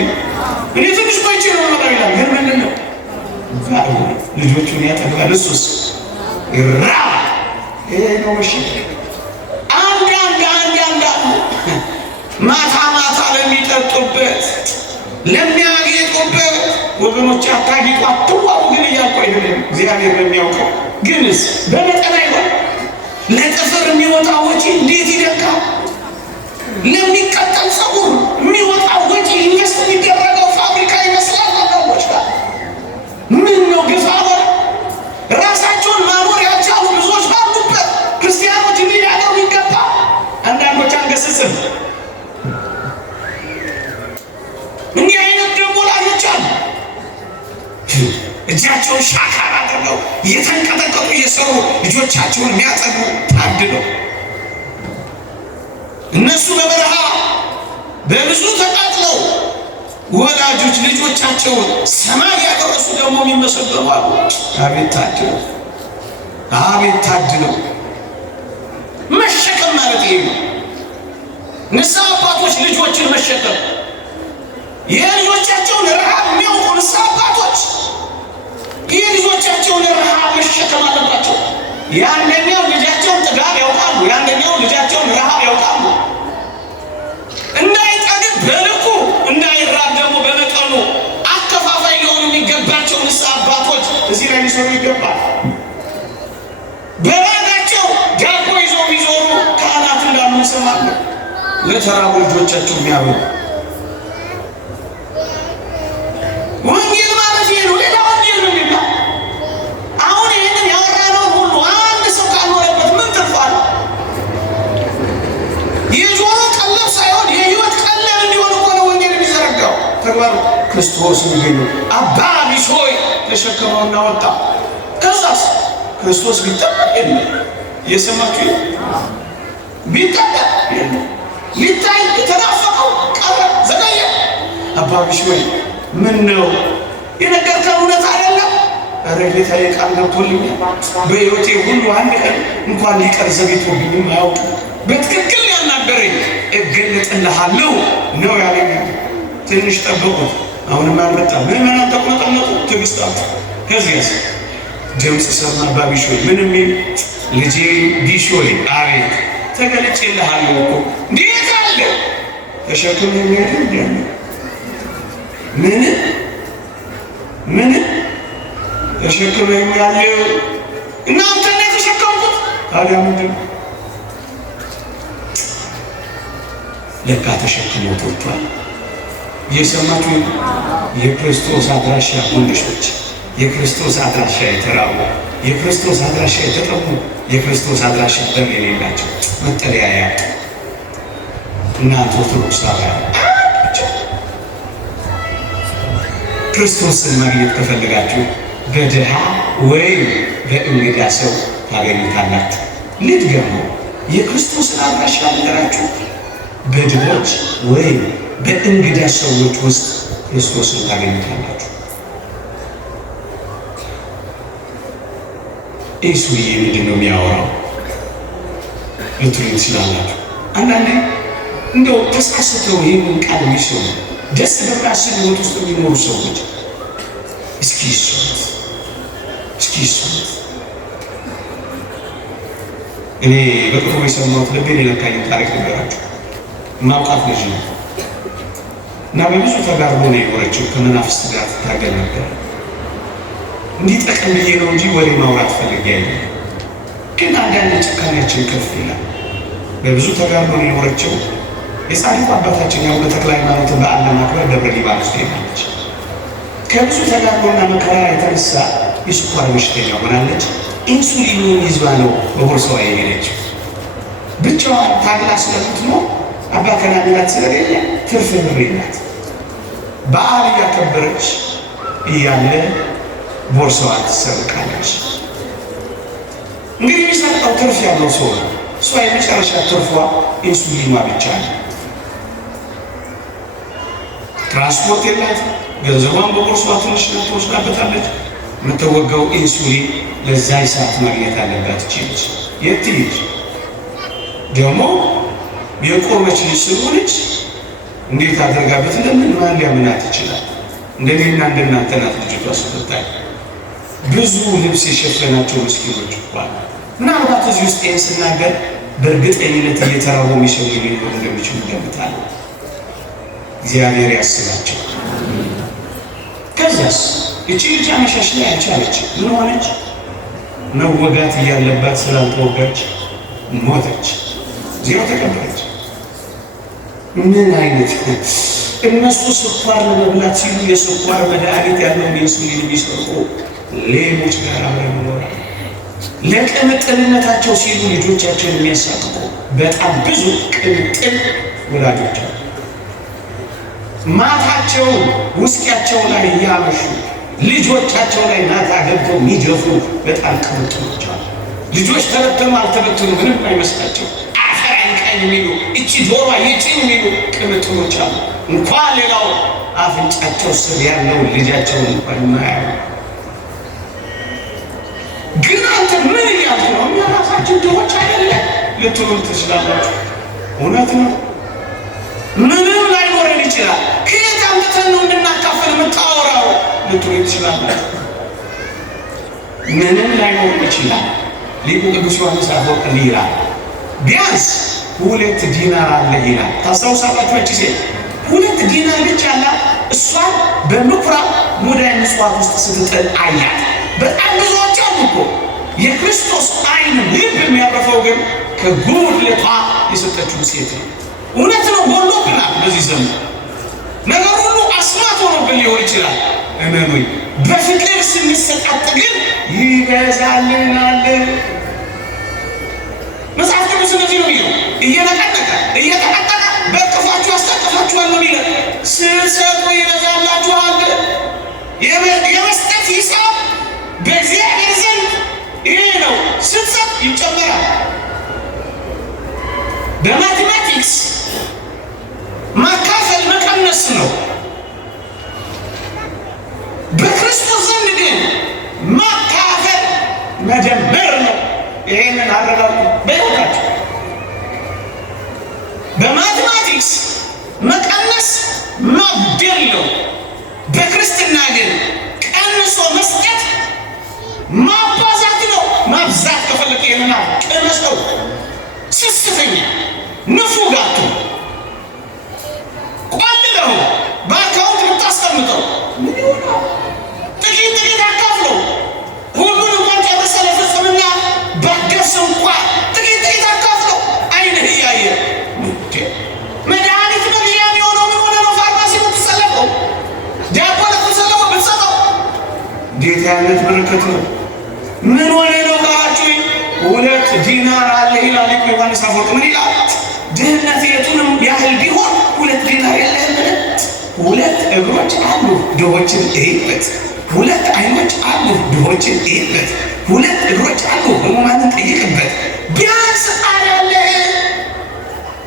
እኔ ትንሽ ቆይቼ ነው ማለት ይላል። ግን ምንድን ነው ልጆቹን ያጠግባል። እሱስ ይራ ይሄ ነው። እሺ አንድ ማታ ለሚጠጡበት ለሚያጌጡበት ወገኖች አታጌጡ አትዋቡ። ግን እያልኩ አይደለም፣ እግዚአብሔር በሚያውቀው ግንስ በመጠን አይሆን። ለጥፍር የሚወጣ ወጪ እንዴት ይደካል! ለሚቀጠል ፀጉር የሚወጣ ወጪ ኢንቨስት የሚደረገው ፋብሪካ ይመስላል። አባቶች ጋር ምን ነው ግፋ ራሳቸውን ማኖር ያልቻሉ ብዙዎች ባሉበት ክርስቲያኖች እንዲህ ያደርጉ ይገባ። አንዳንዶች አንገስስም። እንዲህ አይነት ደግሞ ላጆች አሉ። እጃቸውን ሻካራ አድርገው እየተንቀጠቀጡ እየሰሩ ልጆቻቸውን የሚያጠኑ ታድለው። እነሱ በበረሃ በብዙ ተቃጥለው ወላጆች ልጆቻቸውን ሰማይ ያደረሱ ደግሞ የሚመሰገኑ አሉ። አቤት ታድለው! አቤት ታድለው! መሸከም ማለት ይሄ ነው። ንስሐ አባቶች ልጆችን መሸከም፣ የልጆቻቸውን ረሃብ የሚያውቁ ንስሐ አባቶች የልጆቻቸውን ረሃብ መሸከም አለባቸው። የአንደኛው ልጃቸውን ጥጋብ ያውቃሉ፣ የአንደኛው ልጃቸውን ረሃብ ያውቃሉ። እንዳይጠግብ በልኩ እንዳይራብ ደግሞ በመጠኑ አከፋፋይ ሊሆኑ የሚገባቸው ንስሐ አባቶች እዚህ ላይ ሊሰሩ ይገባል። በበረታቸው ዳቦ ይዘው የሚዞሩ ካህናት እንዳሉ እንሰማለን። ለተራቡ ልጆቻቸው የሚያበሉ ወንጌል ማለት ይሄ ነው። ሌላ ወንጌል ነው የሚባል አሁን ይህንን ያወራነውን ሁሉ አንድ ሰው ካልኖረበት ምን ትርፋል? የጆሮ ቀለብ ሳይሆን የህይወት ቀለብ እንዲሆን እኮ ነው ወንጌል የሚዘረጋው። ተግባሩ ክርስቶስ የሚገኘው አባቢሾይ ተሸክመውና ወጣ። ከዛስ ክርስቶስ ቢጠበቅ የለም። እየሰማችሁ ቢጠበቅ የለም። ሊታይ የተናፈቀው ቀረ፣ ዘገየ። አባቢሾይ ምን ነው የነገርከን እውነት አይደለም? ኧረ ጌታዬ ቃል ገብቶልኛል። በሕይወቴ ሁሉ አንድ ቀን እንኳን ሊቀር ዘግይቶብኝም አያውቅም። በትክክል ያናገረኝ እገለጥልሃለሁ ነው ያለኝ። ትንሽ ጠብቁት፣ አሁንም አልመጣም። ምዕመናን ተቆጠመጡ፣ ትዕግስት አጡ። ከዚያስ ድምፅ ሰማ። አባቢሾይ ምን የሚል ልጄ ቢሾይ፣ አቤት ተገልጬልሃለሁ እኮ። እንዴት አለ ተሸክም የሚሄድ ያለ ምን ተሸክመ ያለው እናንተ ነው የተሸከምኩት። ታዲያ ምንድን ለካ ተሸክመው ወጥቷል። እየሰማችሁ የክርስቶስ አድራሻ ወንድሾች፣ የክርስቶስ አድራሻ የተራቡ፣ የክርስቶስ አድራሻ የተጠሙ፣ የክርስቶስ አድራሻ ደም የሌላቸው መጠለያ ያጡ እናንተ ኦርቶዶክሳውያን ክርስቶስን ማግኘት ከፈለጋችሁ በድሃ ወይም በእንግዳ ሰው ታገኙታላችሁ። ልድገሙ፣ የክርስቶስን አድራሻ ልንገራችሁ። በድሆች ወይም በእንግዳ ሰዎች ውስጥ ክርስቶስን ታገኙታላችሁ። ኢየሱስ ምንድን ነው የሚያወራው ልትሉ ትችላላችሁ። አንዳንዴ እንደው ተሳስተው ይህንን ቃል የሚሰሙ ደስ በሚያሰኝ ሕይወት ውስጥ የሚኖሩ ሰዎች እስኪ ይስሙት። እኔ በቅርቡ የሰማሁት ልቤን የነካኝ ታሪክ ነገራችሁ። ማውቃት ልጅ ነው እና በብዙ ተጋድሎ ነው የኖረችው። ከመናፍስት ጋር ትታገል ነበር። እንዲጠቅም ብዬ ነው እንጂ ወሬ ማውራት ፈልጌ አይደለም። ግን አንዳንድ ጭካኔያችን ከፍ ይላል። በብዙ ተጋድሎ ነው የኖረችው። የጻድቁ አባታችን ያው ተክለ ሃይማኖት በዓል ለማክበር ደብረ ሊባኖስ ሄዳለች። ከብዙ ተጋድሎና መከራ የተነሳ የስኳር በሽተኛ ሆናለች። ኢንሱሊኑን ይዟ ነው በቦርሳዋ የሄደችው። ብቻዋን ታግላ ስለምትኖር አባ ከናንላት ስለሌለ ትርፍ ብር ናት። በዓል እያከበረች እያለ ቦርሳዋን ትሰርቃለች። እንግዲህ የሚሰርቀው ትርፍ ያለው ሰው ነው። እሷ የመጨረሻ ትርፏ ኢንሱሊኗ ብቻ ነው። ትራንስፖርት የላት፣ ገንዘቧን በቦርሳዋ ትንሽ ነው ትወስዳበታለች። የምትወጋው ኢንሱሊን ለዛ ሰዓት ማግኘት አለባት። ይችላል የት ይሄድ ደግሞ የቆመች ልጅ ስለሆነች እንዴት አድርጋበት እንደምን ማን ሊያምናት ይችላል? እንደኔና እንደናንተ ናት ልጅቷ ስትታይ። ብዙ ልብስ የሸፈናቸው ምስኪኖች እንኳን ምናልባት እዚህ ውስጥ ይህን ስናገር በእርግጠኝነት እየተራቡ የሚሰሙ ሊኖሩ እንደሚችሉ ገምታለሁ። እግዚአብሔር ያስባቸው። ከዚያስ እቺ ልጅ አመሻሽ ላይ አልቻለች። ምን ሆነች? መወጋት እያለባት ስላልተወጋች ሞተች። ዜሮ ተቀበለች። ምን አይነት እነሱ ስኳር ለመብላት ሲሉ የስኳር መድኃኒት ያለውን ኢንሱሊን የሚሰርቁ ሌቦች ጋር አብረን ይኖራል። ለቅምጥልነታቸው ሲሉ ልጆቻቸውን የሚያሳቅቁ በጣም ብዙ ቅምጥል ወላጆች አሉ። ማታቸውን ውስኪያቸው ላይ እያመሹ ልጆቻቸው ላይ ናታ ገብተው የሚደፉ በጣም ቅምጥሎች አሉ። ልጆች ተበተኑ አልተበተኑ ምንም አይመስላቸው አፈር አይንቃኝ የሚሉ እቺ ዶሯ የጭን የሚሉ ቅምጥሎች አሉ። እንኳን ሌላው አፍንጫቸው ስር ያለው ልጃቸውን እንኳን ማያዩ። ግን አንተ ምን እያልክ ነው? እኛ ራሳችን ድሆች አይደለ ልትሉ ትችላላችሁ። እውነት ነው። ምንም ላይኖረን ይችላል። ከየት አምጥተን ነው እንድናካፍል የምታወራው ልትሉ ትችላላችሁ። ምንም ላይኖረን ይችላል። ሊቁ ቅዱስ ዮሐንስ አፈወርቅ እንዲህ ይላል፣ ቢያንስ 2 ዲናር አለ ይላል። ታስታውሳላችሁ? እቺ ሴት 2 ዲናር ብቻ አላት። እሷን በምኩራብ ሙዳየ ምጽዋት ውስጥ ስትጥል አያት። በጣም ብዙዎች አሉ እኮ። የክርስቶስ ዓይን ልብ የሚያረፈው ግን ከጉድለቷ የሰጠችውን ሴት ነው። እውነት ነው፣ ጎሎብናል። በዚህ ዘመን ነገር ሁሉ አስማት ሆኖብን ሊሆን ይችላል። እመኑኝ፣ በፍቅር ስንሰጣጥ ግን ይበዛልናል። መጽሐፍ ቅዱስ እንደዚህ ነው የሚለው፣ እየነቀነቀ እየተቀጠቀ በቅፋችሁ ያስታቅፋችኋል ነው የሚለው። ስትሰጡ ይበዛላችኋል። የመስጠት ሂሳብ በእግዚአብሔር ዘንድ ይሄ ነው። ስትሰጥ ይጨመራል። በማቴማቲክስ ማካፈል መቀነስ ነው። በክርስቶስ ዘንድ ግን ማካፈል መደመር ነው። ይሄንን አረጋግጡ በሕይወታችሁ። በማቴማቲክስ መቀነስ ማብደል ነው። በክርስትና ግን ቀንሶ መስጠት ማባዛት ነው። ማብዛት ከፈለክ ይሄንን ቀንሰው። ስስተኛ ንፉጋቱ ቆልለው በአካውንት የምታስቀምጠው ምን ይሆናል? ጥቂት አካፍለው ሁሉን እንኳን ጨርሰ ለፍጽምና ባገስ እንኳን ጥቂት አካፍለው አይንህ እያየ መድኃኒት ነው የሚሆነው። ምን ሆነ ነው ፋርማሲ የምትሰለፈው? ዳቦ ለተሰለፈው ብትሰጠው እንዴት አይነት በረከት ነው! ምን ሆነ ነው ካላችሁ 2 ዲናር አለ ይላል ሊቁ ዮሐንስ አፈወርቅ። ምን ይላል? ድህነት የቱንም ያህል ቢሆን 2 ዲናር የለህም። ሁለት እግሮች አሉ፣ ድሆችን እይበት። ሁለት ዓይኖች አሉ፣ ድሆችን እይበት። ሁለት እግሮች አሉ፣ ሕሙማንን ጠይቅበት። ቢያንስ አለ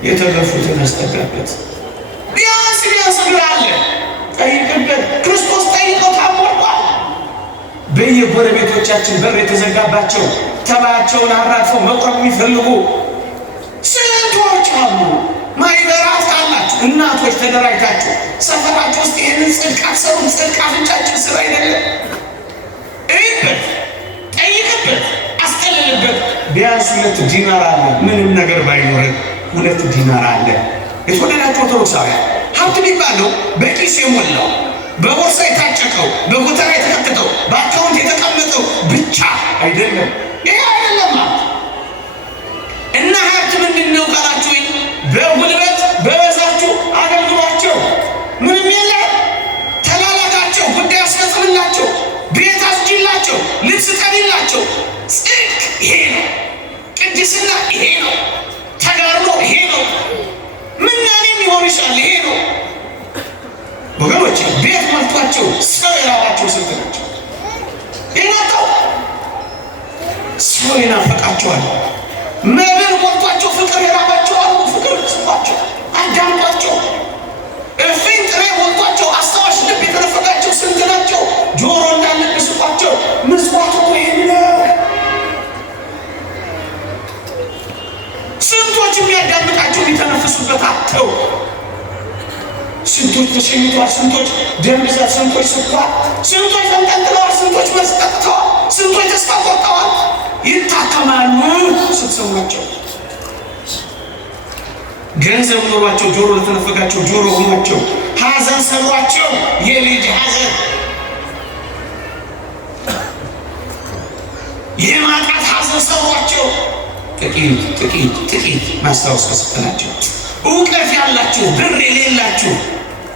የተገፉትን አስጠጋበት። ቢያንስ እግር አለ ጠይቅበት። ክርስቶስ ጠይቀው ታሞርቷል። በየጎረቤቶቻችን በር የተዘጋባቸው ተባያቸውን አራግፈው መቁረብ የሚፈልጉ ስንቶች አሉ። ማይበራት አላችሁ እናቶች ተደራጅታችሁ ሰፈራችሁ ውስጥ ይህንን ጽድቅ አትሰሩም። ጽድቅ አፍንጫችን ስራ አይደለም። እይበት፣ ጠይቅበት፣ አስጠልልበት። ቢያንስ 2 ዲናር አለ። ምንም ነገር ባይኖርህ 2 ዲናር አለ። የተወደዳችሁ ኦርቶዶክሳውያን ሀብት የሚባለው በኪስ የሞላው በቦርሳ የታጨቀው በጎተራ የተከተተው በአካውንት የተቀመጠው ብቻ አይደለም። ይሄ አይደለም እና ሀብት ምንድን ነው ካላችሁ በጉልበት በበዛችሁ አገልግሏቸው። ምንም የለም ተላላካቸው፣ ጉዳይ አስፈጽምላቸው፣ ቤት አስጅላቸው፣ ልብስ ጠቢላቸው። ጽድቅ ይሄ ነው። ቅድስና ይሄ ነው። ተጋድሎ ይሄ ነው። ምናኔም ይሆን ይሻል ይሄ ነው። ወገኖች ቤት ሞልቷቸው ሰው የራባቸው ስንት ናቸው? ይናጣው ሰው ይናፈቃቸዋል። መብል ሞልቷቸው ፍቅር የራባቸው አሉ። ፍቅር ስጧቸው፣ አዳምጧቸው። እፍኝ ጥሬ ሞልቷቸው አስታዋሽ ልብ የተነፈቃቸው ስንት ናቸው? ጆሮ እንዳለብ ስጧቸው። ምጽዋት እኮ ይሄን ነው። ስንቶች የሚያዳምጣቸው የሚተነፍሱበት አጥተው፣ ስንቶች ተሸኝተዋል፣ ስንቶች ደም ብዛት፣ ስንቶች ስኳር፣ ስንቶች ተንጠልጥለዋል፣ ስንቶች መልስ ጠጥተዋል፣ ስንቶች ተስፋ ቆርጠዋል። ይታከማሉ ስትሰሟቸው። ገንዘብ ኖሯቸው ጆሮ ለተነፈጋቸው ጆሮ ሆኗቸው፣ ሐዘን ሰሯቸው የልጅ ሐዘን፣ የማጣት ሐዘን ሰሯቸው። ጥቂት ማስታወስ ከሰጠናቸው እውቀት ያላችሁ ብር የሌላችሁ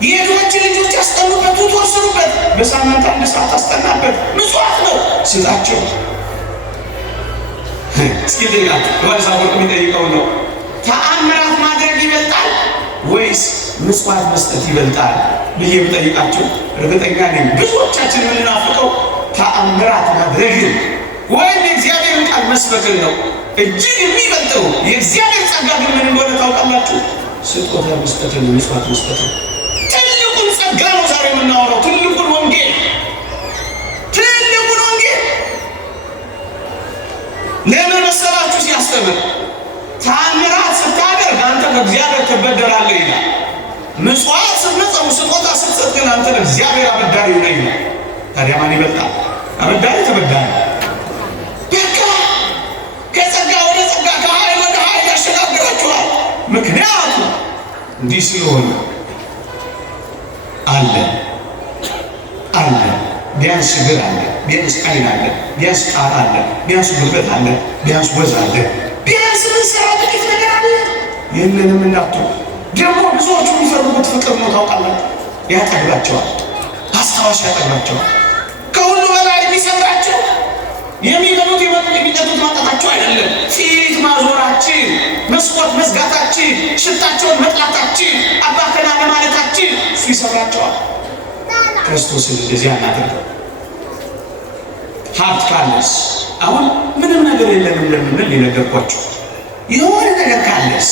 የድሆች ልጆች ያስጠኑበት፣ ትወስኑበት። በሳምንት 1 ሰዓት አስጠናበት። ምጽዋት ነው፣ ስጣቸው። እስኪ ዮሐንስ አፈወርቅ የሚጠይቀው ነው፣ ተአምራት ማድረግ ይበልጣል ወይስ ምጽዋት መስጠት ይበልጣል ብዬ የምጠይቃቸው እርግጠኛ ነኝ ብዙዎቻችን የምንናፍቀው ተአምራት ማድረግን ወይም የእግዚአብሔርን ቃል መስበክን ነው። እጅግ የሚበልጠው የእግዚአብሔር ጸጋ ግን ምን እንደሆነ ታውቃላችሁ? ስጦታ መስጠትን፣ ምጽዋት መስጠትን። ትልቁን ጸጋ ነው ዛሬ የምናወራው። ትልቁን ወንጌል ለምን መሰላችሁ? ሲያስተምር ተአምራት ስታደርግ አንተ ከእግዚአብሔር ትበደራለህ ይላል። ምጽዋት ስትመጸው ስጦታ ስትሰጥ ግን አንተ ለእግዚአብሔር አበዳሪ ነህ ይላል። ታዲያ ማን ይበልጣል? አበዳሪ ተበዳሪ? በቃ ከጸጋ ወደ ጸጋ ከኃይል ወደ ኃይል ያሸጋግራችኋል። ምክንያቱም እንዲህ ስለሆነ አለ ቢያንስ እግር አለ፣ ቢያንስ ዓይን አለ፣ ቢያንስ ጣት አለ፣ ቢያንስ ጉልበት አለ፣ ቢያንስ ወዝ አለ፣ ቢያንስ ምንሰራ ጥቂት ነገር አለ። ይህንንም እንዳትሉ ደግሞ ብዙዎቹ የሚፈልጉት ፍቅር ነው። ታውቃላችሁ? ያጠግባቸዋል፣ አስታዋሽ ያጠግባቸዋል። ከሁሉ በላይ የሚሰራቸው የሚበሉት የሚጠጡት ማጣታቸው አይደለም፣ ፊት ማዞራችን፣ መስኮት መዝጋታችን፣ ሽታቸውን መጥላታችን፣ አባከና ለማለታችን እሱ ይሰራቸዋል። ክርስቶስን እንደዚህ አናደርገው። ሀብት ካለስ አሁን ምንም ነገር የለንም ለምንል የነገርኳቸው የሆነ ነገር ካለስ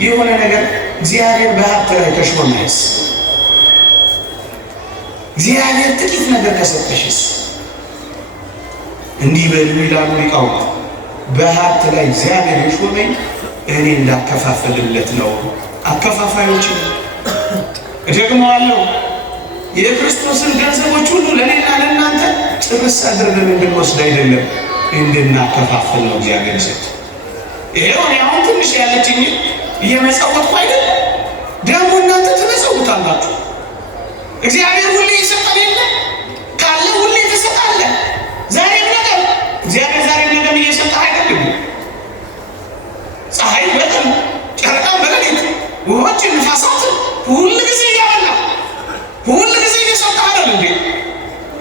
የሆነ ነገር እግዚአብሔር በሀብት ላይ ከሾመስ እግዚአብሔር ጥቂት ነገር ከሰጠሽስ እንዲህ በሉ ይላሉ ሊቃውንት። በሀብት ላይ እግዚአብሔር የሾመኝ እኔ እንዳከፋፈልለት ነው። አከፋፋዮችን እደግመዋለሁ። የክርስቶስን ገንዘቦች ሁሉ ለእኔና ለእናንተ ጭርስ አድርገን እንድንወስድ አይደለም፣ እንድናከፋፍል ነው እግዚአብሔር ሰጥ። ይሄው እኔ አሁን ትንሽ ያለችኝ እየመጸወትኩ አይደለም፣ ደግሞ እናንተ ትመጸውታላችሁ። እግዚአብሔር ሁሌ ይሰጣል የለ ካለ ሁሌ ትሰጣለህ። ዛሬም ነገም እግዚአብሔር ዛሬም ነገም እየሰጠ አይደለም። ፀሐይ በቀን ጨረቃን በሌሊት ውሆችን ነፋሳትን ሁሉ ጊዜ እያበላ ሁሉ ጊዜ እየሰጠ አይደል እንዴ?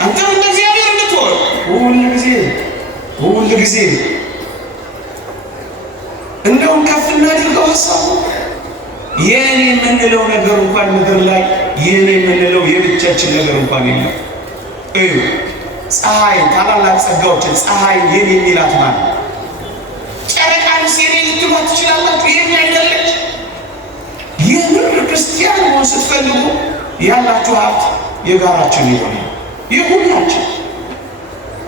አንተም እንደ እግዚአብሔር እንድትሆን ሁሉ ጊዜ እንደውም ከፍ እናድርገው ሀሳቡ። የኔ የምንለው ነገር እንኳን ምድር ላይ የኔ የምንለው የብቻችን ነገር እንኳን የለም። እዩ ፀሐይ ታላላቅ ጸጋዎችን ፀሐይ የኔ የሚላት ማለት ጨረቃንስ የኔ ልትሏት ትችላላችሁ። የኔ አይደለች። የምር ክርስቲያን ሆን ስትፈልጉ ያላችሁ ሀብት የጋራችን ይሆናል። የሁላችን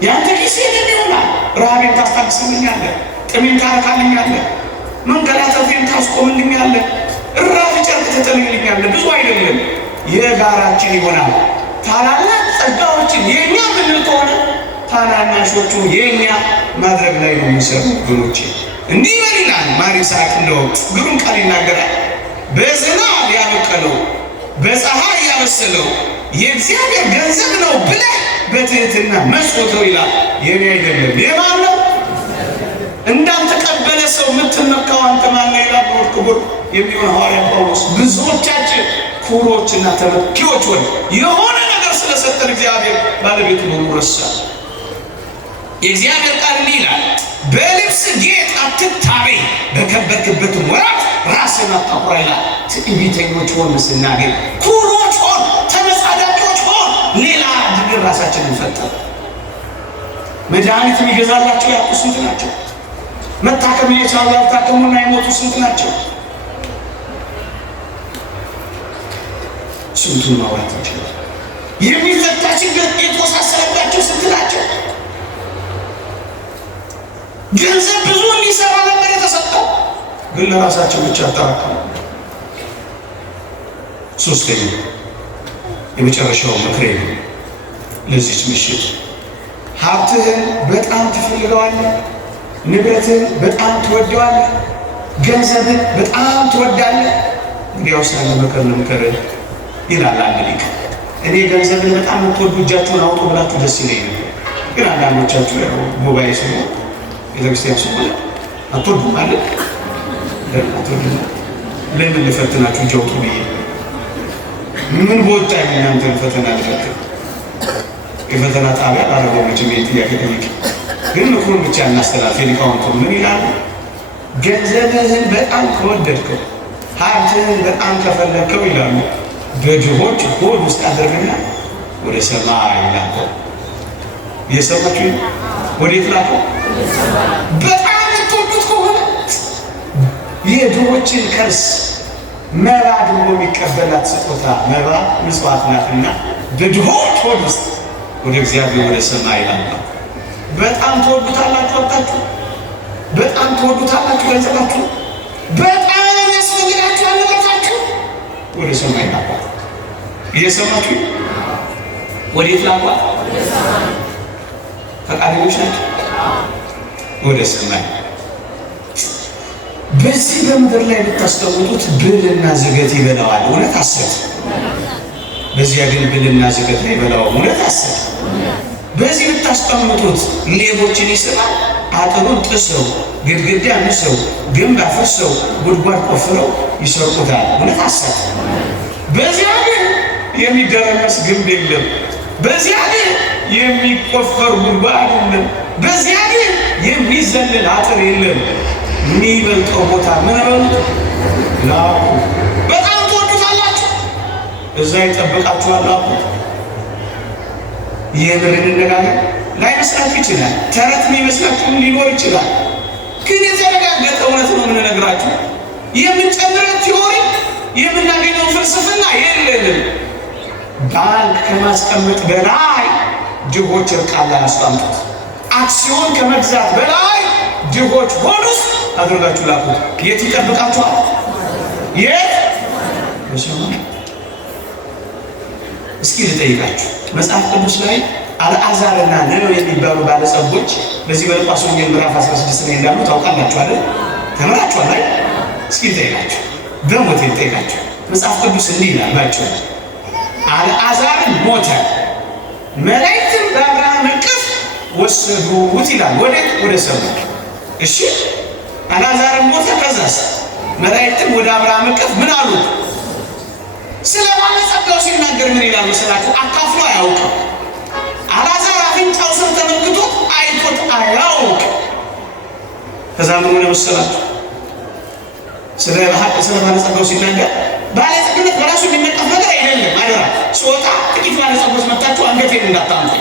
ያንተ ጊዜ የኔ ይሆናል። ረሃቤን ታስታግስልኛለህ፣ ጥሜን ታረካልኛለህ፣ መንገላታቴን ታስቆምልኛለህ፣ እራፊ ጨርቅ ትጥልልኛለህ። ብዙ አይደለም የጋራችን ይሆናል። ታላላቅ ጸጋዎችን የኛ ምንል ከሆነ ታናናሾቹ የኛ ማድረግ ላይ ነው የሚሰሩ ወገኖቼ። እንዲህ ይላል ማር ይስሐቅ እንደው ግሩም ቃል ይናገራል። በዝናብ ያበቀለው በፀሐይ ያበሰለው የእግዚአብሔር ገንዘብ ነው ብለህ በትህትና መስሎተው ይላል። የኔ አይደለም የማን ነው? እንዳልተቀበለ ሰው የምትመካው አንተ ማን ነው ይላል ክቡር የሚሆን ሐዋርያ ጳውሎስ። ብዙዎቻችን ኩሮችና ተመኪዎች ሆነ የሆነ ነገር ስለሰጠን እግዚአብሔር ባለቤቱ ነው ረሳ። የእግዚአብሔር ቃል እንዲህ ይላል፣ በልብስ ጌጥ አትታበይ፣ በከበርክበት ወራት ራስን አታኩራ ይላል። ትዕቢተኞች ሆን ስናገኝ ኩሮች ሆን ተመጻዳቂዎች ሆን ሌላ አድርገን ራሳችንን ፈጠር። መድኃኒት የሚገዛላቸው ያጡ ስንት ናቸው? መታከም የቻሉ ያልታከሙና የሞቱ ስንት ናቸው? ስንቱን ማውራት ይችላል። የሚፈታ ችግር የተወሳሰረባቸው ስንት ናቸው? ገንዘብ ብዙ እንዲሰራ ነበር የተሰጠው፣ ግን ለራሳቸው ብቻ አጠራቀሙ። ሶስተኛ የመጨረሻው ምክሬ ነው ለዚች ምሽት፣ ሀብትህን በጣም ትፈልገዋለህ፣ ንብረትህን በጣም ትወደዋለህ፣ ገንዘብን በጣም ትወዳለህ። እንግዲያውስ ያለ ምክር ልምከር ይላል አንድ ሊቅ። እኔ ገንዘብን በጣም የምትወዱ እጃችሁን አውጡ ብላችሁ ደስ ይለኝ ነበር። ግን አንዳንዶቻችሁ ሞባይል ሲሆ ቤተክርስቲያን ሲሆ አትወዱ ማለት አትወዱ። ለምን ልፈትናችሁ እጅ አውጡ ብዬ ምን ቦታ እናንተን ፈተና ልፈትን? የፈተና ጣቢያ አረገው መቼም ጥያቄ ጠይቅ። ግን ምክሩን ብቻ እናስተላልፍ። ሊቃውንቱ ምን ይላሉ? ገንዘብህን በጣም ከወደድከው ሀብትህን በጣም ከፈለግከው ይላሉ በድሆች ሆድ ውስጥ አድርግና ወደ ሰማይ ላከው። የሰማችሁ ወዴት ላከው? በጣም የምትወዱት ከሆነ የድሆችን ከርስ መባ አድርጎ የሚቀበላት ስጦታ መባ ምጽዋት ናትና በድሆች ሆድ ውስጥ ወደ እግዚአብሔር ወደ ሰማይ ላከው። በጣም ትወዱታላችሁ ወጣችሁ፣ በጣም ትወዱታላችሁ ገንዘባችሁ፣ በጣም ያስፈልጋችሁ አለበታችሁ፣ ወደ ሰማይ ላከው። እየሰማችሁ ወዴት ላከው? ፈቃደኞች ናቸው? ወደ ሰማይ። በዚህ በምድር ላይ ብታስቀምጡት ብልና ዝገት ይበላዋል። እውነት አሰት። በዚያ ግን ብልና ዝገት አይበላውም። እውነት አሰት። በዚህ ብታስቀምጡት ሌቦችን ይስባል። አጥሩን ጥሰው ግድግዳ ንሰው ግንብ አፍርሰው ጉድጓድ ቆፍረው ይሰርቁታል። እውነት አሰት። በዚያ ግን የሚደረመስ ግንብ የለም። በዚያ ግን የሚቆፈር ጉድጓድ የለም። በዚያ ግን የሚዘለል አጥር የለም። የሚበልጠው ቦታ ምን በሉት? ላኩ። በጣም ትወዱታላችሁ። እዛ ይጠብቃችኋል። ላኩ። የምር እንነጋገር ላይመስላችሁ ይችላል። ተረት የሚመስላችሁም ሊኖር ይችላል። ግን የተረጋገጠ እውነት ነው የምንነግራችሁ። የምንጨምረው ቲዎሪ የምናገኘው ፍልስፍና የለንም። ባንክ ከማስቀመጥ በላይ ድሆች እርቃን ላይ አስቀምጡት። አክሲዮን ከመግዛት በላይ ድሆች ሆድ ውስጥ አድርጋችሁ ላኩት። የት ይጠብቃችኋል? የት? በሰማይ። እስኪ ልጠይቃችሁ፣ መጽሐፍ ቅዱስ ላይ አልዓዛርና ነነዌ የሚባሉ ባለጸጎች በዚህ በሉቃስ ወንጌል ምዕራፍ 16 ላይ እንዳሉ ታውቃላችሁ አይደል? ተምራችኋል አይደል? እስኪ ልጠይቃችሁ፣ በሞት ልጠይቃችሁ። መጽሐፍ ቅዱስ እንዲህ ይላል ባጭሩ፣ አልዓዛር ሞተ፣ መላእክትም በአብርሃም እቅፍ ወሰዱት ይላል። ወዴት? ወደ ሰማይ። እሺ አልዓዛር ሞተ፣ ከዛስ መላእክትም ወደ አብርሃም እቅፍ ምን አሉት? ስለ ባለጸጋው ሲናገር ምን ይላል መሰላችሁ? አካፍሎ አያውቅም። አልዓዛር አፍንጫው ስር ተመልክቶ አይቶት አያውቅም። ከዛ ምን ሆነ መሰላችሁ? ስለ ባለጸጋው ሲናገር ባለጸግነት በራሱ የሚነቀፍ ነገር አይደለም። አደራ ስወጣ ጥቂት ባለጸጎች መጣችሁ አንገቴን እንዳታምጡ።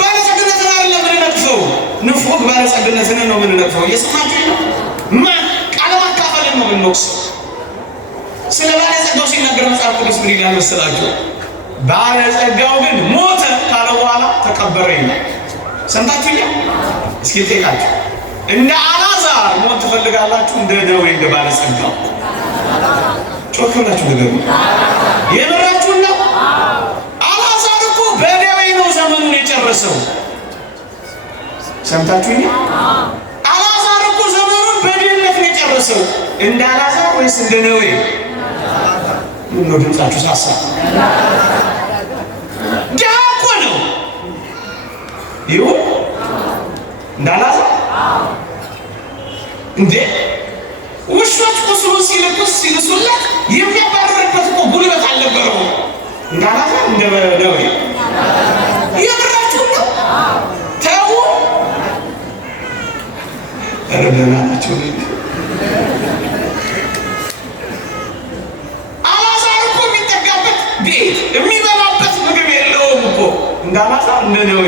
ባለጸግነትን አይደለም የምንነቅፈው፣ ንፉግ ባለጸግነትን ነው የምንነቅፈው። እየሰማችሁ ነው? ቃለ ማካፈልን ነው የምንወቅሰው። ስለ ባለጸጋው ሲናገር መጽሐፍ ቅዱስ ምን ይላል መሰላችሁ? ባለጸጋው ግን ሞተ ካለ በኋላ ተቀበረ ይላል። ሰምታችሁኛል? እስኪ ልጠይቃችሁ፣ እንደ አልዓዛር ሞት ትፈልጋላችሁ? እንደ ደዌ እንደ ባለጸጋው? ጮክ ብላችሁ ንገሩ። የምራችሁን ነው? አልዓዛር እኮ በደዌ ነው ዘመኑን የጨረሰው። ሰምታችሁኛል? አልዓዛር እኮ ዘመኑን በድህነት ነው የጨረሰው። እንደ አልዓዛር ወይስ እንደ ደዌ? ምን ነው ድምጻችሁ ሳሳ? ድሃ እኮ ነው። ይሁን እንደ አልዓዛር እንዴ? ውሾች ቁስሉ ሲልሱለት የሚያባረርበት እኮ ጉልበት አልነበረውም። እንደ አልዓዛር እንደ ደዌ? የምራችሁ ነው? ተው። ኧረ ደህና ናቸው። አልዓዛር እኮ የሚጠጋበት ቤት የሚበላበት ምግብ የለውም እኮ። እንደ አልዓዛር እንደ ደዌ?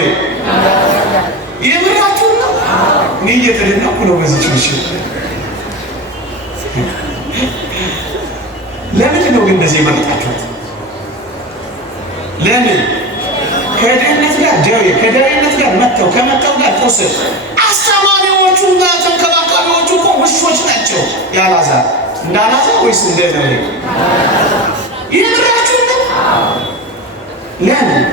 የምራችሁ ነው? እኔ እየተደነኩ ነው በዚህ ምሽት። ለምንድን ነው ግን እንደዚህ የመረጣችሁት? ለምን? ከድህነት ጋር ደዌ፣ ከደዌነት ጋር መተው፣ ከመተው ጋር ቁስል። አስተማሪዎቹና ተንከባካቢዎቹ እኮ ውሾች ናቸው። የአልዓዛር እንደ አልዓዛር ወይስ እንደ ደዌ? ይምራችሁ ነው? ለምን?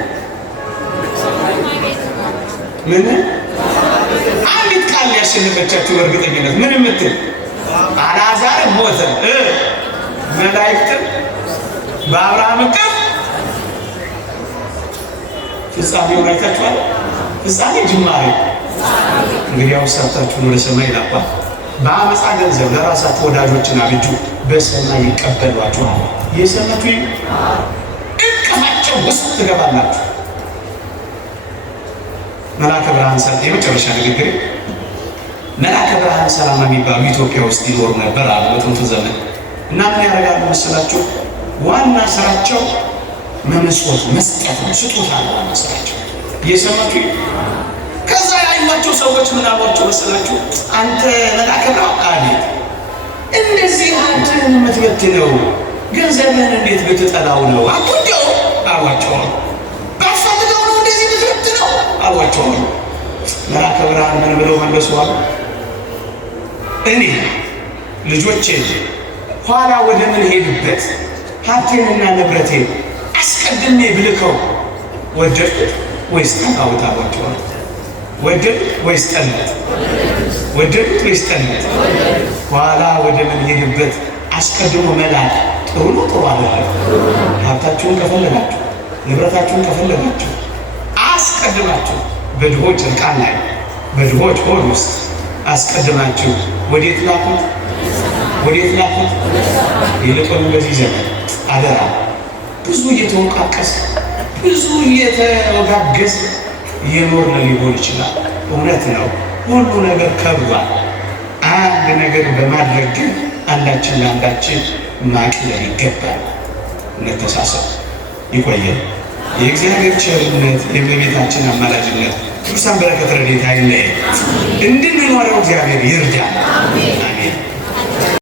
ምን አንዲት ቃል ያሸነፈቻችሁ በእርግጠኝነት ምን የምትል? አልዓዛር ሞተ፣ መላእክትም በአብርሃም እቅፍ። ፍጻሜውን አይታችኋል? ፍጻሜ ጅማሬ። እንግዲያው ሰርታችሁን ወደ ሰማይ ላኳል። በአመፃ ገንዘብ ለራሳችሁ ወዳጆችን አብጁ፣ በሰማይ ይቀበሏችኋል። የሰማችሁ እቅፋቸው ውስጥ ትገባላችሁ። መልአከ ብርሃን ሰላም የመጨረሻ ንግግር። መልአከ ብርሃን ሰላም የሚባሉ ኢትዮጵያ ውስጥ ይኖሩ ነበር አሉ በጥንቱ ዘመን። እና ምን ያደርጋሉ መሰላችሁ? ዋና ስራቸው መመስወት መስጠት ነው። ስጦታ ነው ዋና ስራቸው። እየሰማችሁ? ከዛ ያዩዋቸው ሰዎች ምን አሏቸው መሰላችሁ? አንተ መልአከ ብርሃን አቤት፣ እንደዚህ ሀብትህን የምትበትነው ገንዘብህን እንዴት ብትጠላው ነው? አትወደው አሏቸው። ባትፈልገው ነው እንደዚህ ብትበትነው አሏቸው። መልአከ ብርሃን ምን ብለው መለሱዋል? እኔ ልጆቼን ኋላ ወደ ምን ሄድበት ሀብቴንና ንብረቴን አስቀድሜ ብልከው ወደድኩት ወይስ ጠላሁት አሏቸዋል። ወደድኩት ወይስ ጠላሁት? ወደድኩት ወይስ ጠላሁት? ኋላ ወደ ምን ሄድበት አስቀድሞ መላክ ጥሩ ነው ጥሩ አይደለም? ሀብታችሁን ከፈለጋችሁ ንብረታችሁን ከፈለጋችሁ አስቀድማችሁ በድሆች እርቃን ላይ በድሆች ሆድ ውስጥ አስቀድማችሁ ወዴት ላኩት? ወዴት ላኩት? ይልቁን በዚህ ዘመን አደራ ብዙ እየተወቃቀስ ብዙ እየተወጋገዝ እየኖርን ሊሆን ይችላል። እውነት ነው፣ ሁሉ ነገር ከብዷል። አንድ ነገር በማድረግ ግን አንዳችን ለአንዳችን ማቅለል ይገባል። እንተሳሰብ። ይቆየን። የእግዚአብሔር ቸርነት የእመቤታችን አማላጅነት ቅዱሳን በረከት ረድኤት አይለየን። እንድንኖረው እግዚአብሔር ይርዳል። አሜን።